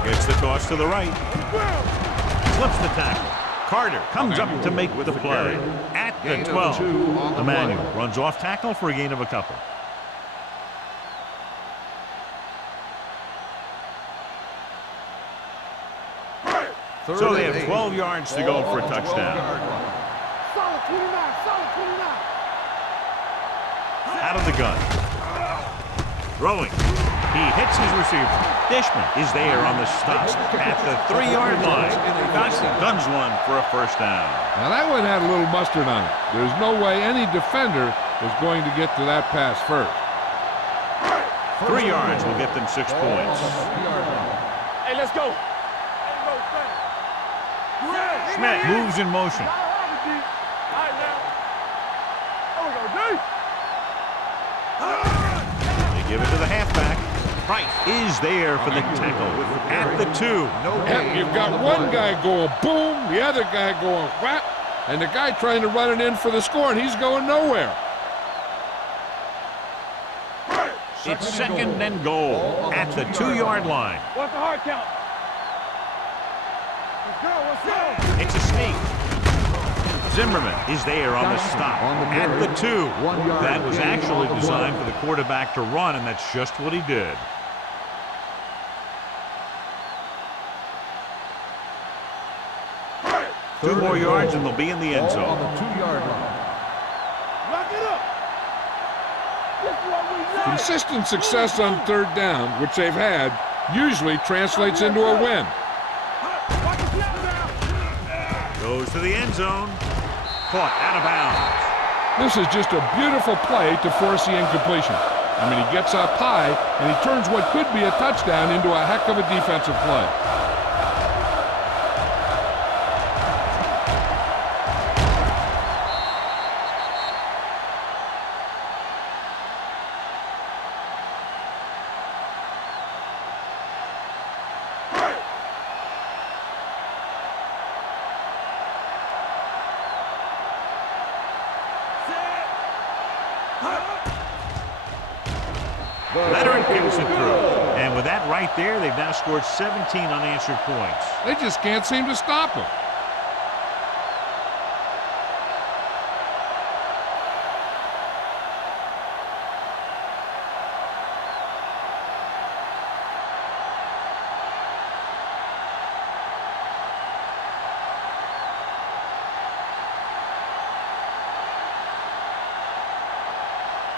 Gets the toss to the right. Flips the tackle. Carter comes up to make the play. At the 12, Emmanuel runs off tackle for a gain of a couple. So they have 12 yards to go for a touchdown. Solid 29, solid 29. Out of the gun. Throwing. He hits his receiver. Dishman is there on the stop at the 3-yard line. Dotson guns one for a first down. Now that one had a little mustard on it. There's no way any defender is going to get to that pass first. 3 yards will get them 6 points. Hey, let's go. Schmidt moves in motion. All right, now. There we go, D. They give it to the halfback. Price is there for the tackle at the 2. Yep, you've got one guy going boom, the other guy going whap, and the guy trying to run it in for the score, and he's going nowhere. It's second and goal at the 2-yard line. What's the hard count? Let's go, let's go. It's a sneak. Zimmerman is there on the stop at the 2. That was actually designed for the quarterback to run, and that's just what he did. Two more yards and they'll be in the end zone. On the 2-yard line. Lock it up. This is what we know. Consistent success on third down, which they've had, usually translates into a win. Watch the snap now. Goes to the end zone. Caught out of bounds. This is just a beautiful play to force the incompletion. I mean, he gets up high, and he turns what could be a touchdown into a heck of a defensive play. Leonard gets it through. And with that right there, they've now scored 17 unanswered points. They just can't seem to stop him.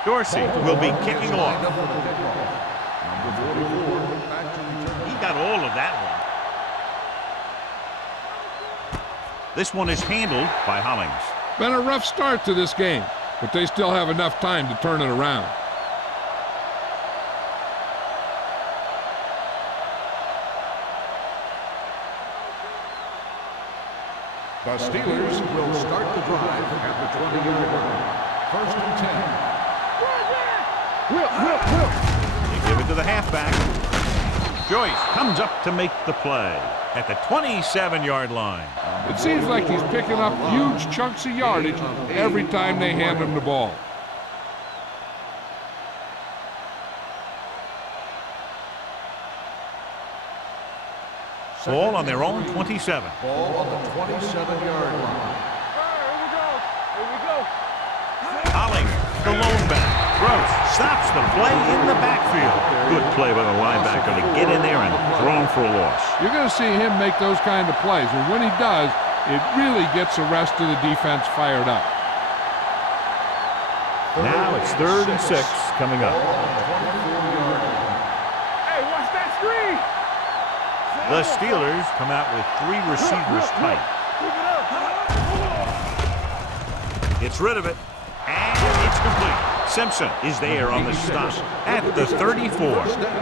Dorsey will be kicking off. He got all of that one. This one is handled by Hollings. Been a rough start to this game, but they still have enough time to turn it around. The Steelers will start the drive at the 20-yard line. First and 10. Whip. They give it to the halfback. Joyce comes up to make the play at the 27-yard line. It seems like he's picking up huge chunks of yardage every time they hand him the ball. Ball on their own 27. Ball on the 27-yard line. Here we go. Hollings, the lone back. Gross stops the play in the backfield. Good play by the linebacker to get in there and throw him for a loss. You're going to see him make those kind of plays, and when he does, it really gets the rest of the defense fired up. Now it's 3rd and 6 coming up. Hey, watch that screen. The Steelers come out with 3 receivers tight. Gets rid of it, and it's complete. Simpson is there on the stop at the 34.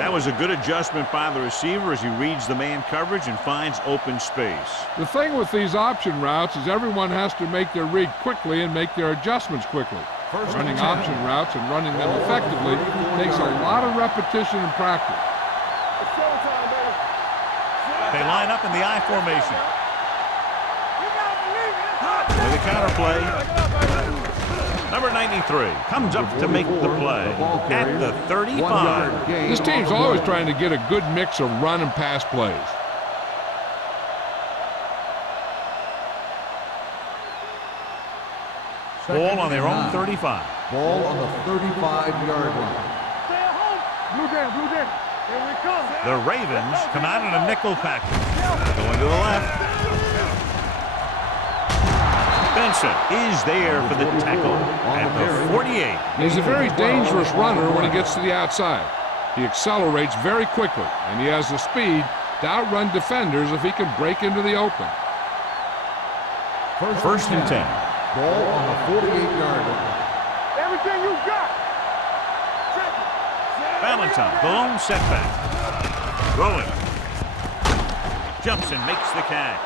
That was a good adjustment by the receiver as he reads the man coverage and finds open space. The thing with these option routes is everyone has to make their read quickly and make their adjustments quickly. Running option routes and running them effectively takes a lot of repetition and practice. It's showtime, baby. They line up in the I formation. counter play. Number 93 comes up to make the play at the 35. This team's always trying to get a good mix of run and pass plays. Ball on their own 35. Ball on the 35-yard line. Stay at home. Blue down, blue down. Here we come. The Ravens come out in a nickel package. Going to the left. Benson is there for the tackle at the 48. He's a very dangerous runner when he gets to the outside. He accelerates very quickly, and he has the speed to outrun defenders if he can break into the open. First and 10. Ball on the 48-yard line. Everything you got. Valentine, the lone setback. Throwing. Jumps and makes the catch.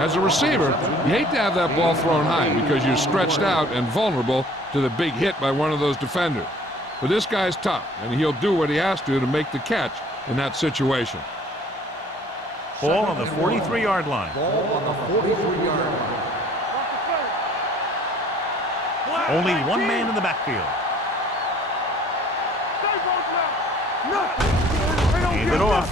As a receiver, you hate to have that ball thrown high because you're stretched out and vulnerable to the big hit by one of those defenders. But this guy's tough, and he'll do what he has to make the catch in that situation. Ball on the 43-yard line. Ball on the 43-yard line. Only one man in the backfield. Hand it off.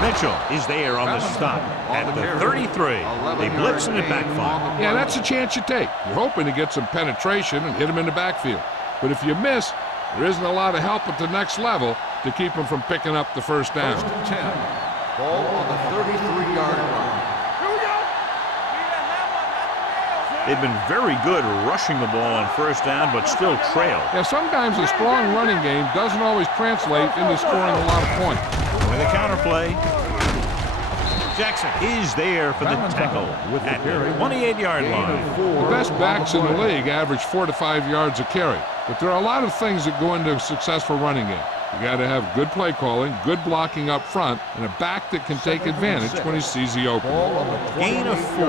Mitchell is there on the stop at the 33. They blitz and it backfire. Yeah, that's a chance you take. You're hoping to get some penetration and hit him in the backfield. But if you miss, there isn't a lot of help at the next level to keep him from picking up the first down. First and 10. Ball on the 33-yard line. They've been very good rushing the ball on first down, but still trail. Yeah, sometimes a strong running game doesn't always translate into scoring a lot of points. With a counter play, Jackson is there for the tackle at the 28-yard line. The best backs in the league average 4 to 5 yards a carry, but there are a lot of things that go into a successful running game. You got to have good play calling, good blocking up front, and a back that can take advantage when he sees the opening. Gain of 4.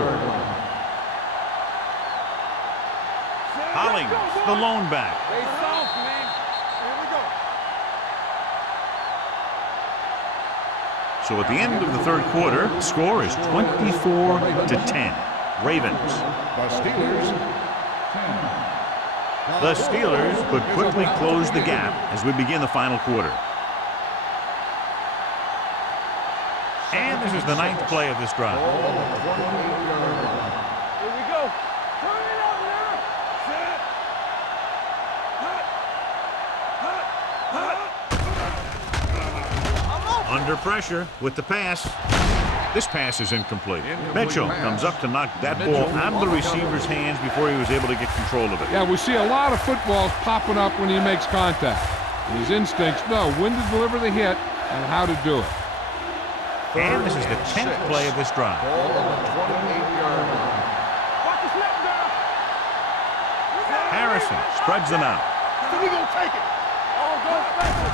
Hollings, the lone back. Stay soft, man. Here we go. So at the end of the third quarter, the score is 24-10. Ravens. The Steelers could quickly close the gap as we begin the final quarter. And this is the 9th play of this drive. Here we go. Turn it up now. Under pressure with the pass. This pass is incomplete. Mitchell comes up to knock that ball out of the receiver's hands before he was able to get control of it. Yeah, we see a lot of footballs popping up when he makes contact. And his instincts know when to deliver the hit and how to do it. And this is the 10th play of this drive. Ball on the 28-yard line. Watch the snap down. Harrison spreads them out. We gonna take it. All go special.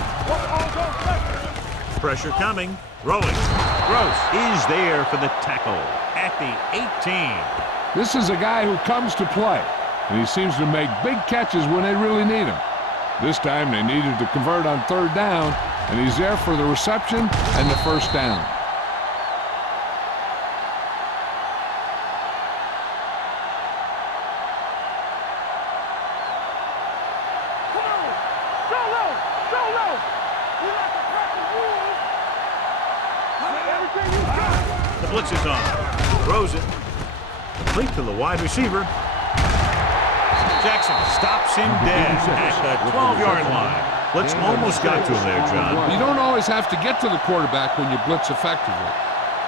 All go special. Pressure coming. Throwing. Gross is there for the tackle at the 18. This is a guy who comes to play, and he seems to make big catches when they really need him. This time they needed to convert on third down, and he's there for the reception and the first down. The blitz is on. Throws it. Complete to the wide receiver. Jackson stops him dead at the 12-yard line. Blitz almost got to him there, John. You don't always have to get to the quarterback when you blitz effectively.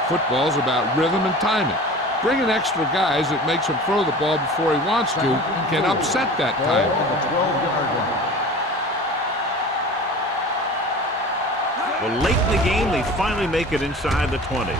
Football's about rhythm and timing. Bringing extra guys that makes him throw the ball before he wants to can upset that time. Ball on the 12-yard line. Well, late in the game, they finally make it inside the 20.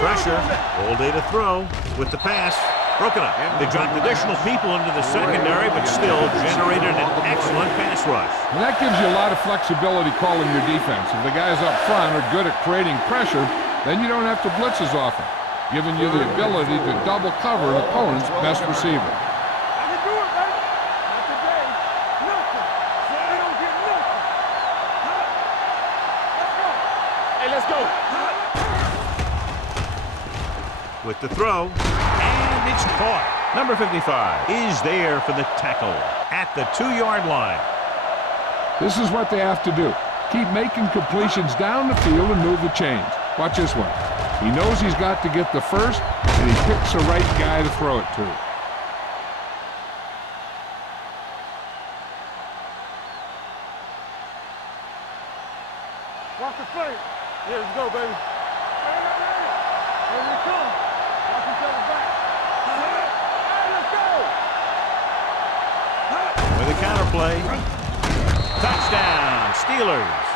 Pressure, all day to throw with the pass. Broken up. They dropped additional people into the secondary, but still generated an excellent pass rush. And that gives you a lot of flexibility calling your defense. If the guys up front are good at creating pressure, then you don't have to blitz as often, giving you the ability to double cover an opponent's best receiver. I can do it, baby. Not today. Nothing. They don't get nothing. Let's go. Hey, let's go. With the throw, and and it's caught. Number 55 is there for the tackle at the 2-yard line. This is what they have to do. Keep making completions down the field and move the chains. Watch this one. He knows he's got to get the first, and he picks the right guy to throw it to. Watch the play. Here we go, baby. Here we come. Watch each other back. Hey, let's go. With a counterplay. Touchdown, Steelers.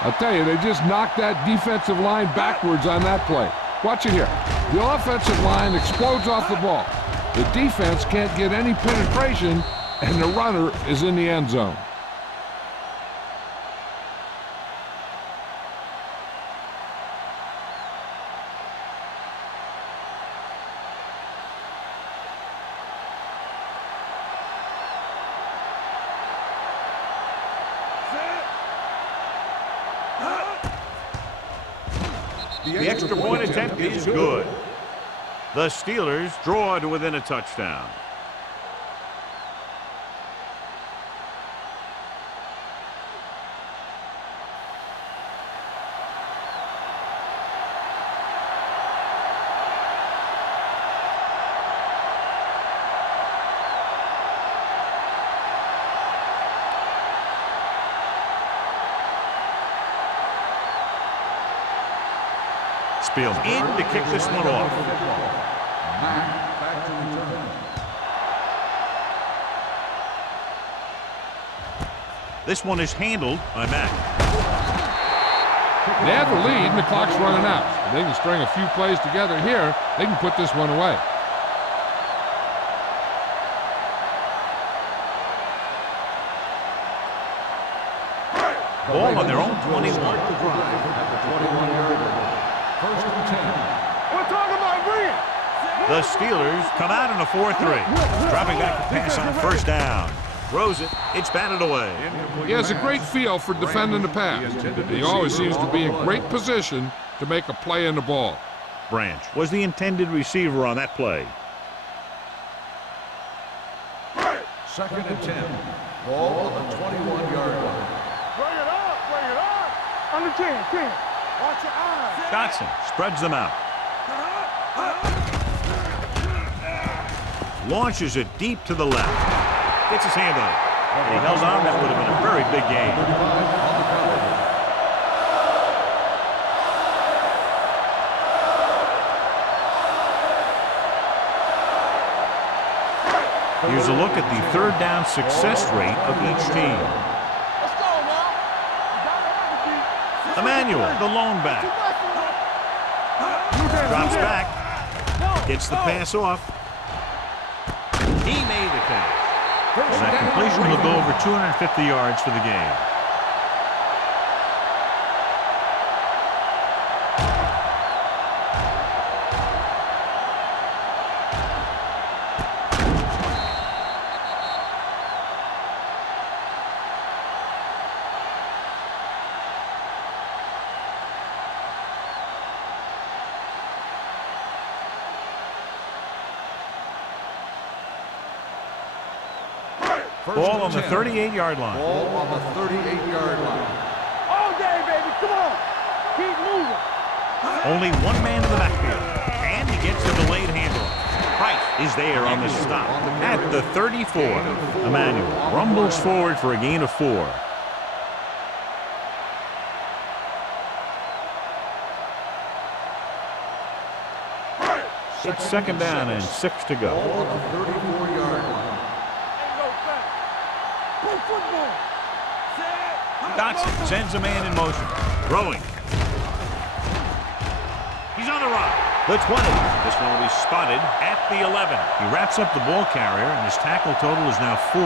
I'll tell you, they just knocked that defensive line backwards on that play. Watch it here. The offensive line explodes off the ball. The defense can't get any penetration, and the runner is in the end zone. The extra point attempt is good. The Steelers draw to within a touchdown. Spielman in to kick this one off. Back to return. This one is handled by Mack. They have the lead, and the clock's running out. If they can string a few plays together here, they can put this one away. Ball on their own 21. At the 21-yard line. First and 10. We're talking about bringing. The Steelers come out in a 4-3. Dropping back to pass on first down. Throws it. It's batted away. He has a great feel for defending the pass. He always seems to be in great position to make a play in the ball. Branch was the intended receiver on that play. Second and 10. Ball on the 21-yard line. Bring it up. Bring it up. Under 10. Watch your eyes. Dotson spreads them out. Launches it deep to the left. Gets his hand on it. He held on. That would have been a very big game. Here's a look at the third down success rate of each team. Let's go now. You gotta have it, Emmanuel, the lone back. Drops back. Gets the pass off. He made the catch. And that completion will go over 250 yards for the game. Ball on the 38-yard line. Ball on the 38-yard line. All day, baby. Come on. Keep moving. Only one man in the backfield. And he gets the delayed handoff. Price is there on the stop at the 34. Emmanuel rumbles forward for a gain of 4. It's second down and 6 to go. Ball on the 34-yard line. Dotson sends a man in motion. Throwing. He's on the run. The 20. This one will be spotted at the 11. He wraps up the ball carrier, and his tackle total is now 4.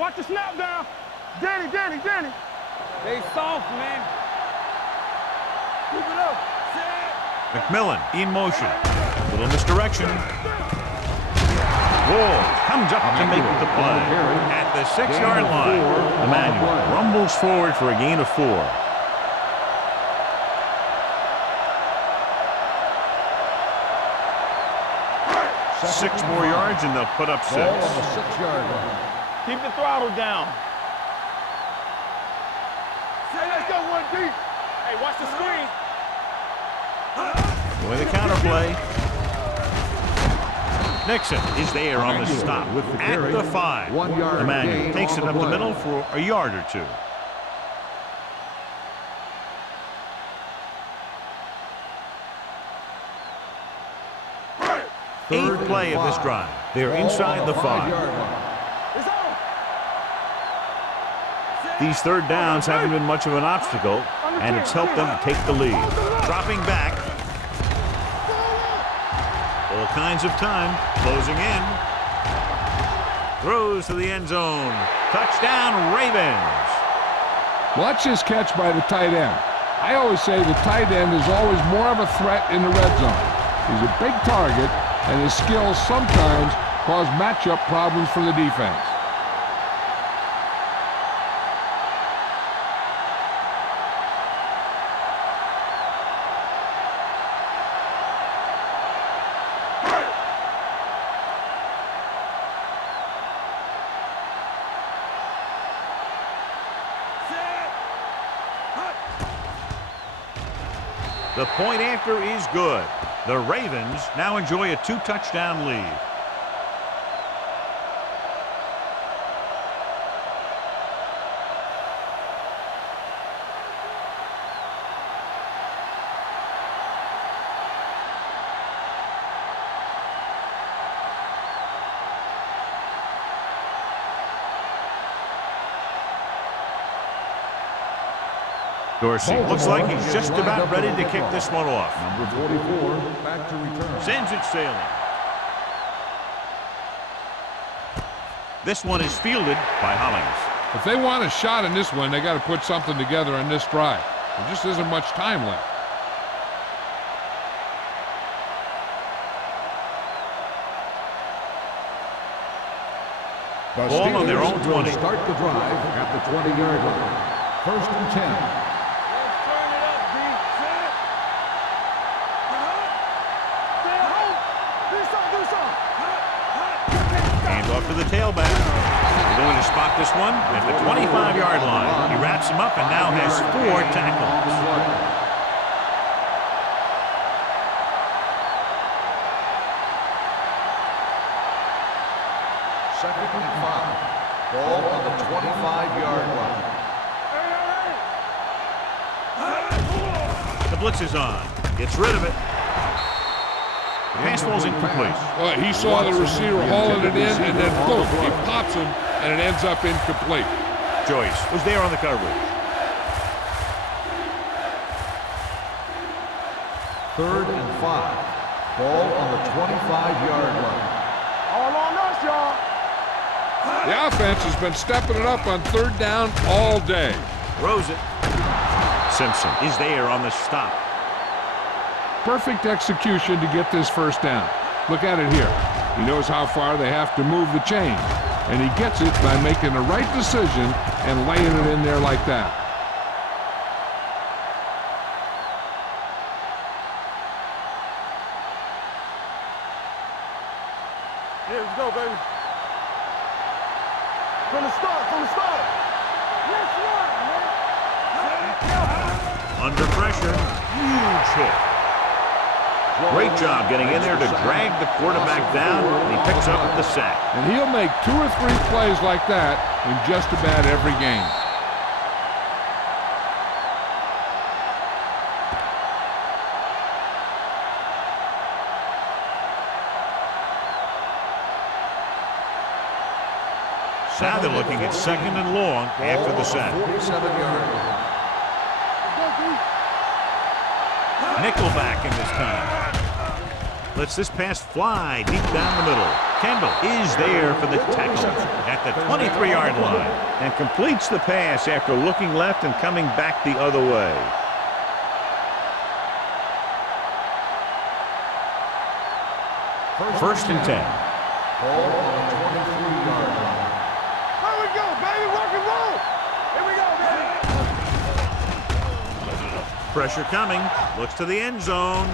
Watch the snap down. Danny. They soft, man. Keep it up. McMillan in motion. Little misdirection. Wall comes up to make the play. At the 6-yard line, Emmanuel rumbles forward for a gain of 4. Six more yards and they'll put up 6. Ball on the 6-yard line. Keep the throttle down. Hey, let's go one deep. Hey, watch the screen. With the counter play. Nixon is there on the stop with the at carry. the 5. 1 yard Emmanuel gain takes on it the up the play. middle for a yard or 2. Eighth play of this drive. They're inside the 5. It's on. These third downs haven't been much of an obstacle, and it's helped them to take the lead. Dropping back. All kinds of time. Closing in. Throws to the end zone. Touchdown, Ravens. Watch this catch by the tight end. I always say the tight end is always more of a threat in the red zone. He's a big target, and his skills sometimes cause matchup problems for the defense. The point after is good. The Ravens now enjoy a 2-touchdown lead. Dorsey looks like he's just about ready to kick this one off. Number 44, back to return. Sends it sailing. This one is fielded by Hollings. If they want a shot in this one, they got to put something together on this drive. There just isn't much time left. The Ball on their own Steelers will 20. start the drive at the 20-yard line. 1st and 10. Let's turn it up, D. Set. Stay home. Do something. Hand off to the tailback. They're going to spot this one at the 25-yard line. He wraps him up and now has 4 tackles. Second and 5. Ball on the 25-yard line. The blitz is on. Gets rid of it. The pass ball's incomplete. Well, he saw the receiver hauling it in, and then boom, he pops him, and it ends up incomplete. Joyce was there on the coverage. 3rd and 5. Ball on the 25-yard line. All on us, y'all. The offense has been stepping it up on 3rd down all day. Throws it. Simpson is there on the stop. Perfect execution to get this 1st down. Look at it here. He knows how far they have to move the chain, and he gets it by making the right decision and laying it in there like that. Here we go, baby. From the start. Let's run, man. Under pressure. Huge hit. Great job getting in there to drag the quarterback down, and he picks up the sack. And he'll make 2 or 3 plays like that in just about every game. Now they're looking at 2nd and long after the sack. 47-yard line. Nickelback in this time. Lets this pass fly deep down the middle. Kendall is there for the tackle at the 23-yard line and completes the pass after looking left and coming back the other way. First and 10. Ball on the 23-yard line. Here we go, baby. Rock and roll. Here we go, baby. Pressure coming. Looks to the end zone.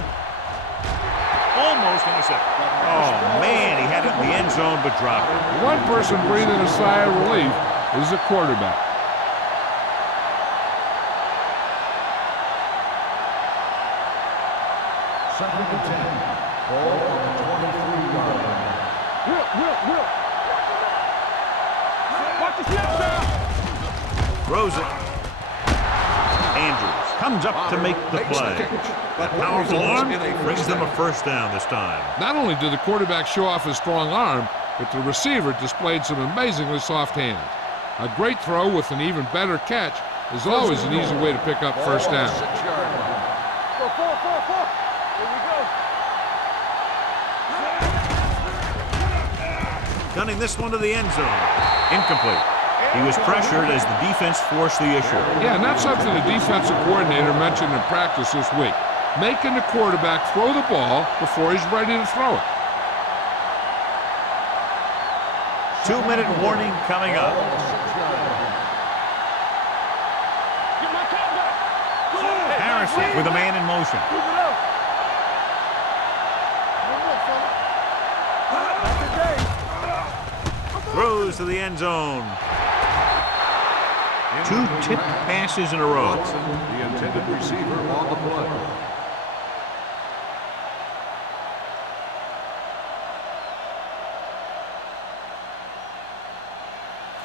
Almost intercepted. Oh, man, he had it in the end zone but dropped it. One person breathing a sigh of relief is the quarterback. Second and 10. Ball on the 23-yard line. Will. Watch the snap now. Throws it. Andrews comes up to make the play. That powerful arm brings them a first down this time. Not only did the quarterback show off his strong arm, but the receiver displayed some amazingly soft hands. A great throw with an even better catch is always an easy way to pick up first down. 6-yard line. Go, 4. Here we go. Gunning this one to the end zone. Incomplete. He was pressured as the defense forced the issue. Yeah, and that's something the defensive coordinator mentioned in practice this week. Making the quarterback throw the ball before he's ready to throw it. 2-minute warning coming up. Get my top back. Harrison with a man in motion. Keep it up. One more, fella. That's the day. Throws to the end zone. 2 tipped passes in a row. Watson, the intended receiver, on the play.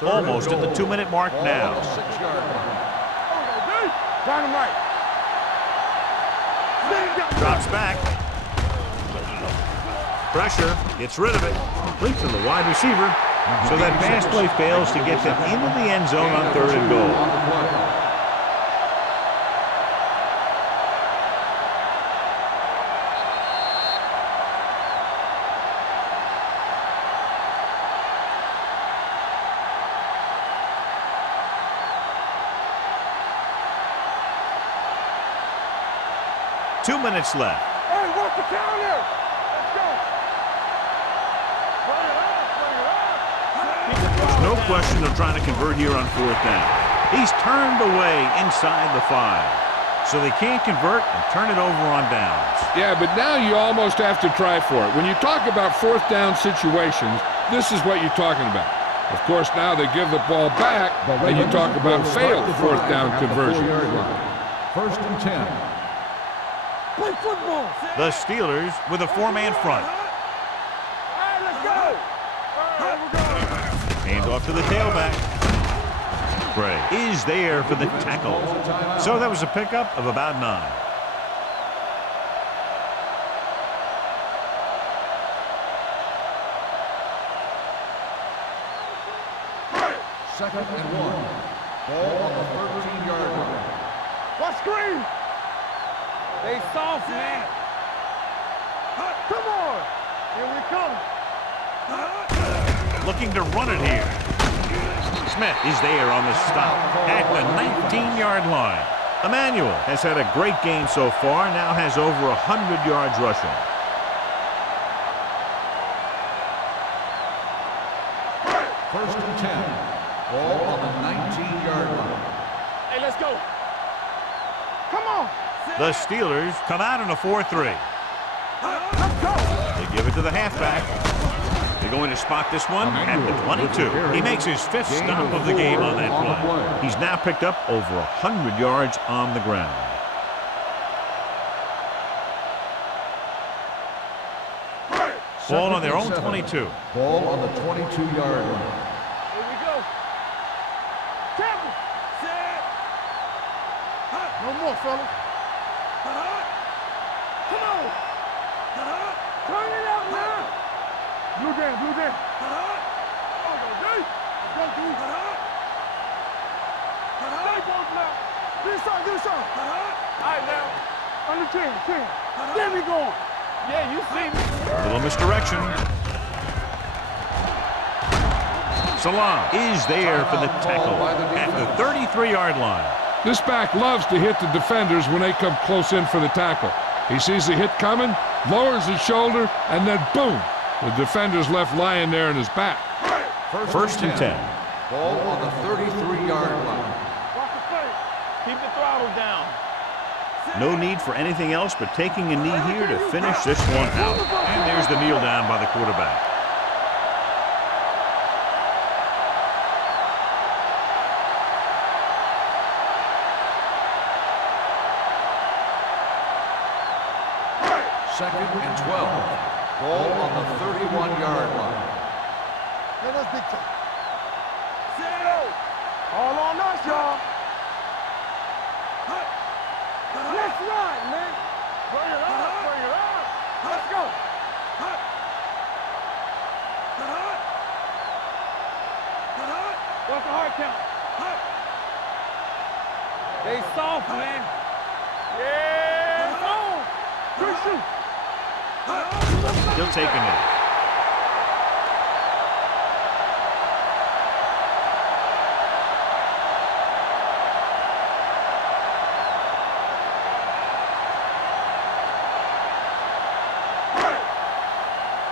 Almost at the 2-minute mark now. 6-yard line. Dynamite. Drops back. Pressure. Gets rid of it. Complete to the wide receiver. So that pass play fails to get them into the end zone on 3rd and goal. On the play. Two minutes left. Hey, work the counter. Let's go. Bring it up. There's no question of trying to convert here on 4th down. He's turned away inside the 5. So they can't convert and turn it over on downs. Yeah, but now you almost have to try for it. When you talk about 4th down situations, this is what you're talking about. Of course, now they give the ball back, and you talk about failed 4th down conversion. First and 10. Play football. The Steelers with a 4-man front. All right, let's go. All right, here we go. Hand off to the tailback. Bray is there for the tackle. So that was a pickup of about 9. Second and 1. Ball on the 13-yard line. What screen? They soft, man. Come on. Here we come. Looking to run it here. Smith is there on the stop at the 19-yard line. Emmanuel has had a great game so far, now has over 100 yards rushing. First and 10. Ball on the 19-yard line. Hey, let's go. Come on. The Steelers come out in a 4-3. Let's go. They give it to the halfback. They're going to spot this one at the 22. He makes his 5th stop of the game on that play. He's now picked up over 100 yards on the ground. Ball on their own 22. Ball on the 22-yard line. Here we go. Tackle. Set. No more, fella. Come on. Turn it out now. Blue down. Oh, go, D. Let's go, D. Stay both now. Give me some. All right, now. Under 10. There we go. Yeah, you see me. Little misdirection. Salam is there for the tackle at the 33-yard line. This back loves to hit the defenders when they come close in for the tackle. He sees the hit coming, lowers his shoulder, and then boom, the defender's left lying there in his back. First and 10. Ball on the 33-yard line. Watch the face. Keep the throttle down. No need for anything else but taking a knee here to finish this one out. And there's the kneel down by the quarterback. Second and 12. Ball on the 31-yard line. Let us big time. All on us, y'all. Let's run, man. Bring it up, bring it up. Let's go. What's the hard count? They soft, man. Yeah, it's on. Quick shoot. He'll take a knee.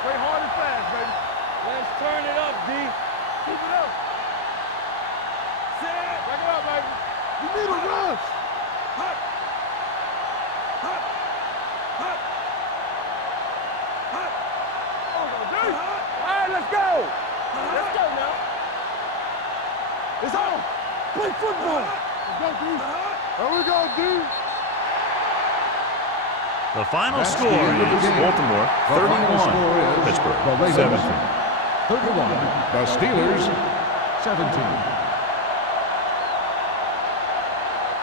Play hard and fast, baby. Let's turn it up, D. Keep it up. Back it up, baby. You need a rush. All right, let's go. Let's go now. It's on. Play football. Let's go, D. There we go, D. The final That's the score end of the is game. Baltimore The final score 31, is Pittsburgh the Ravens 17. 31. The Steelers 17.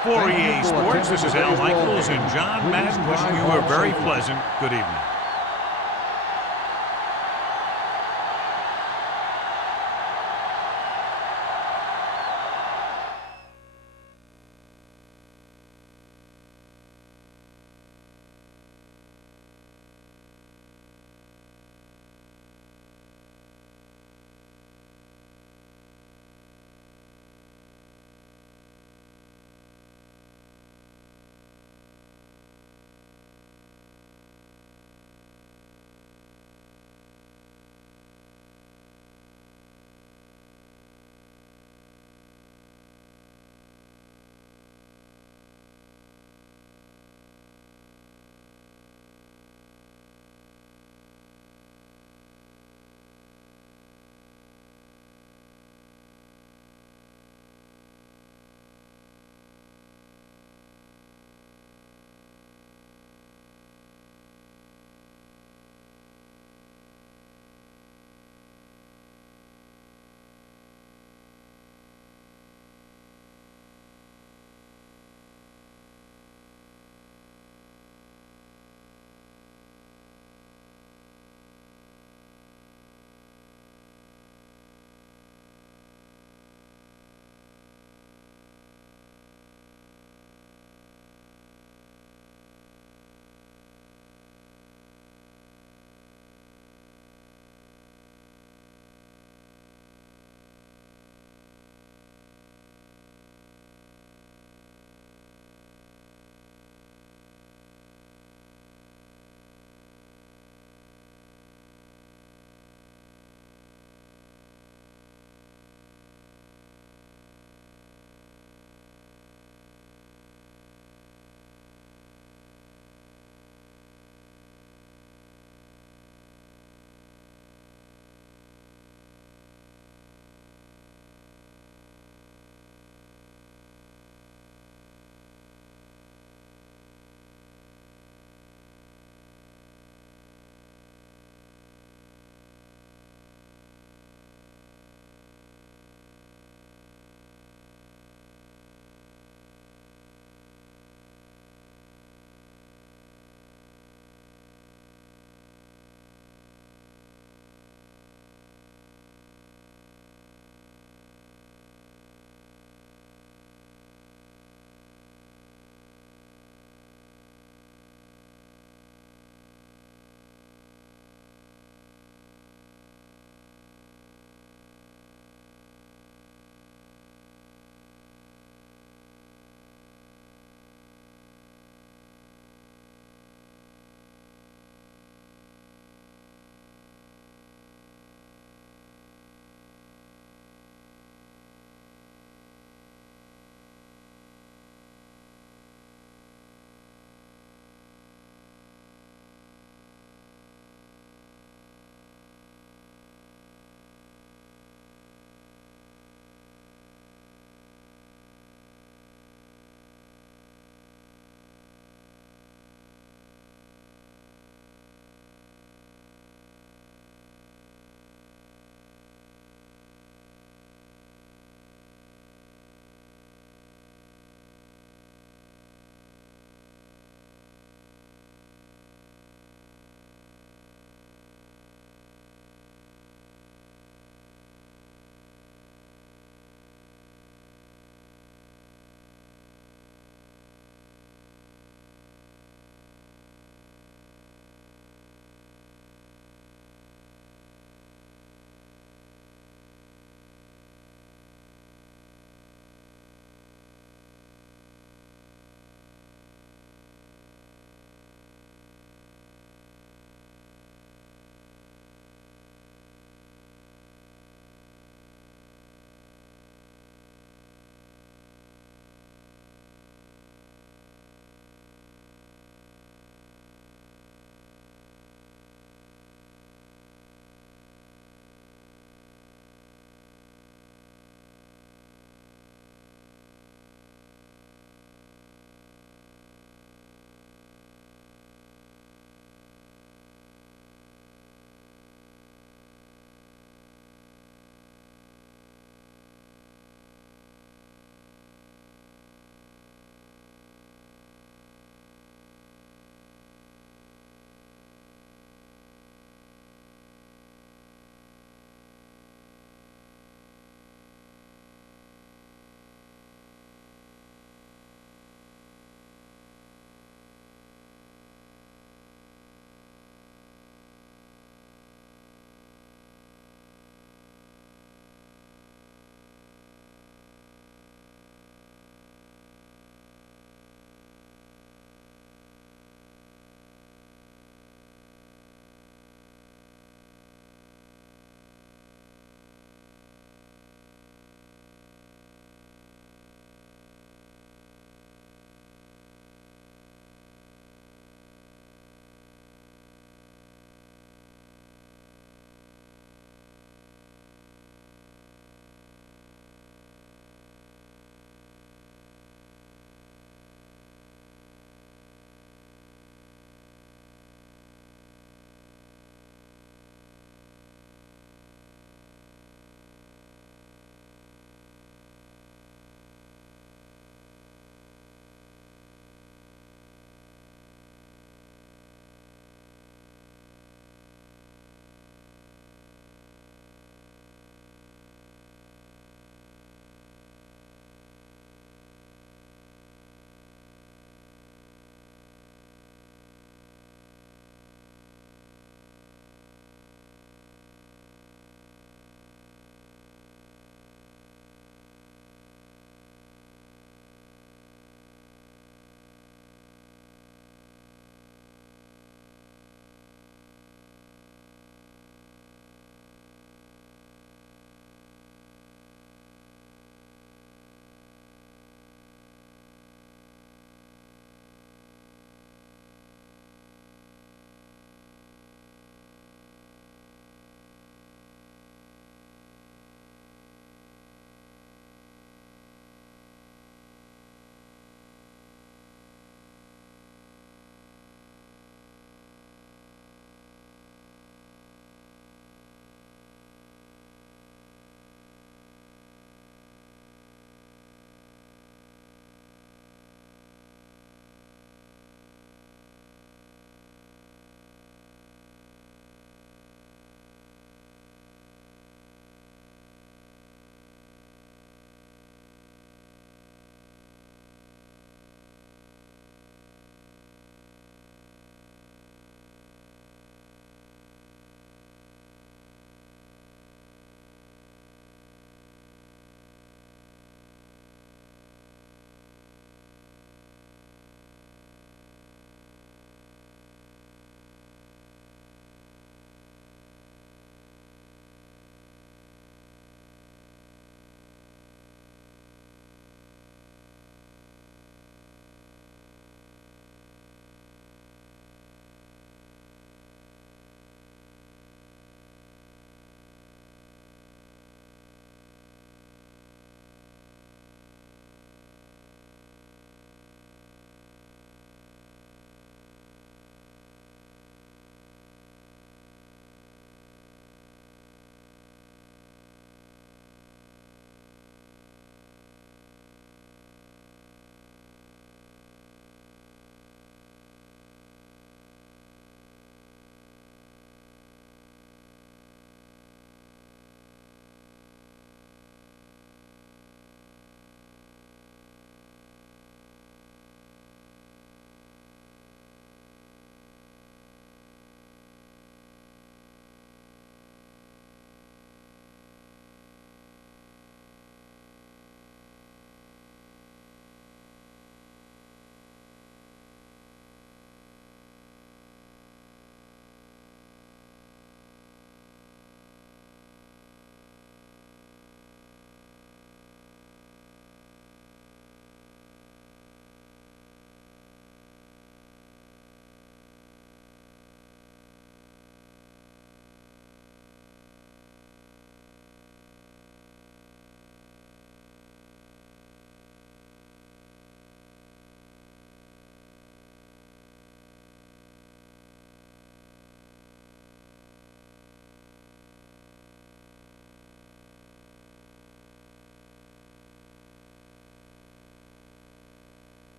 For Thank you EA for Sports, attending this is Al today's ball Michaels game. and John Please Madden wishing drive you a home very safely. pleasant good evening.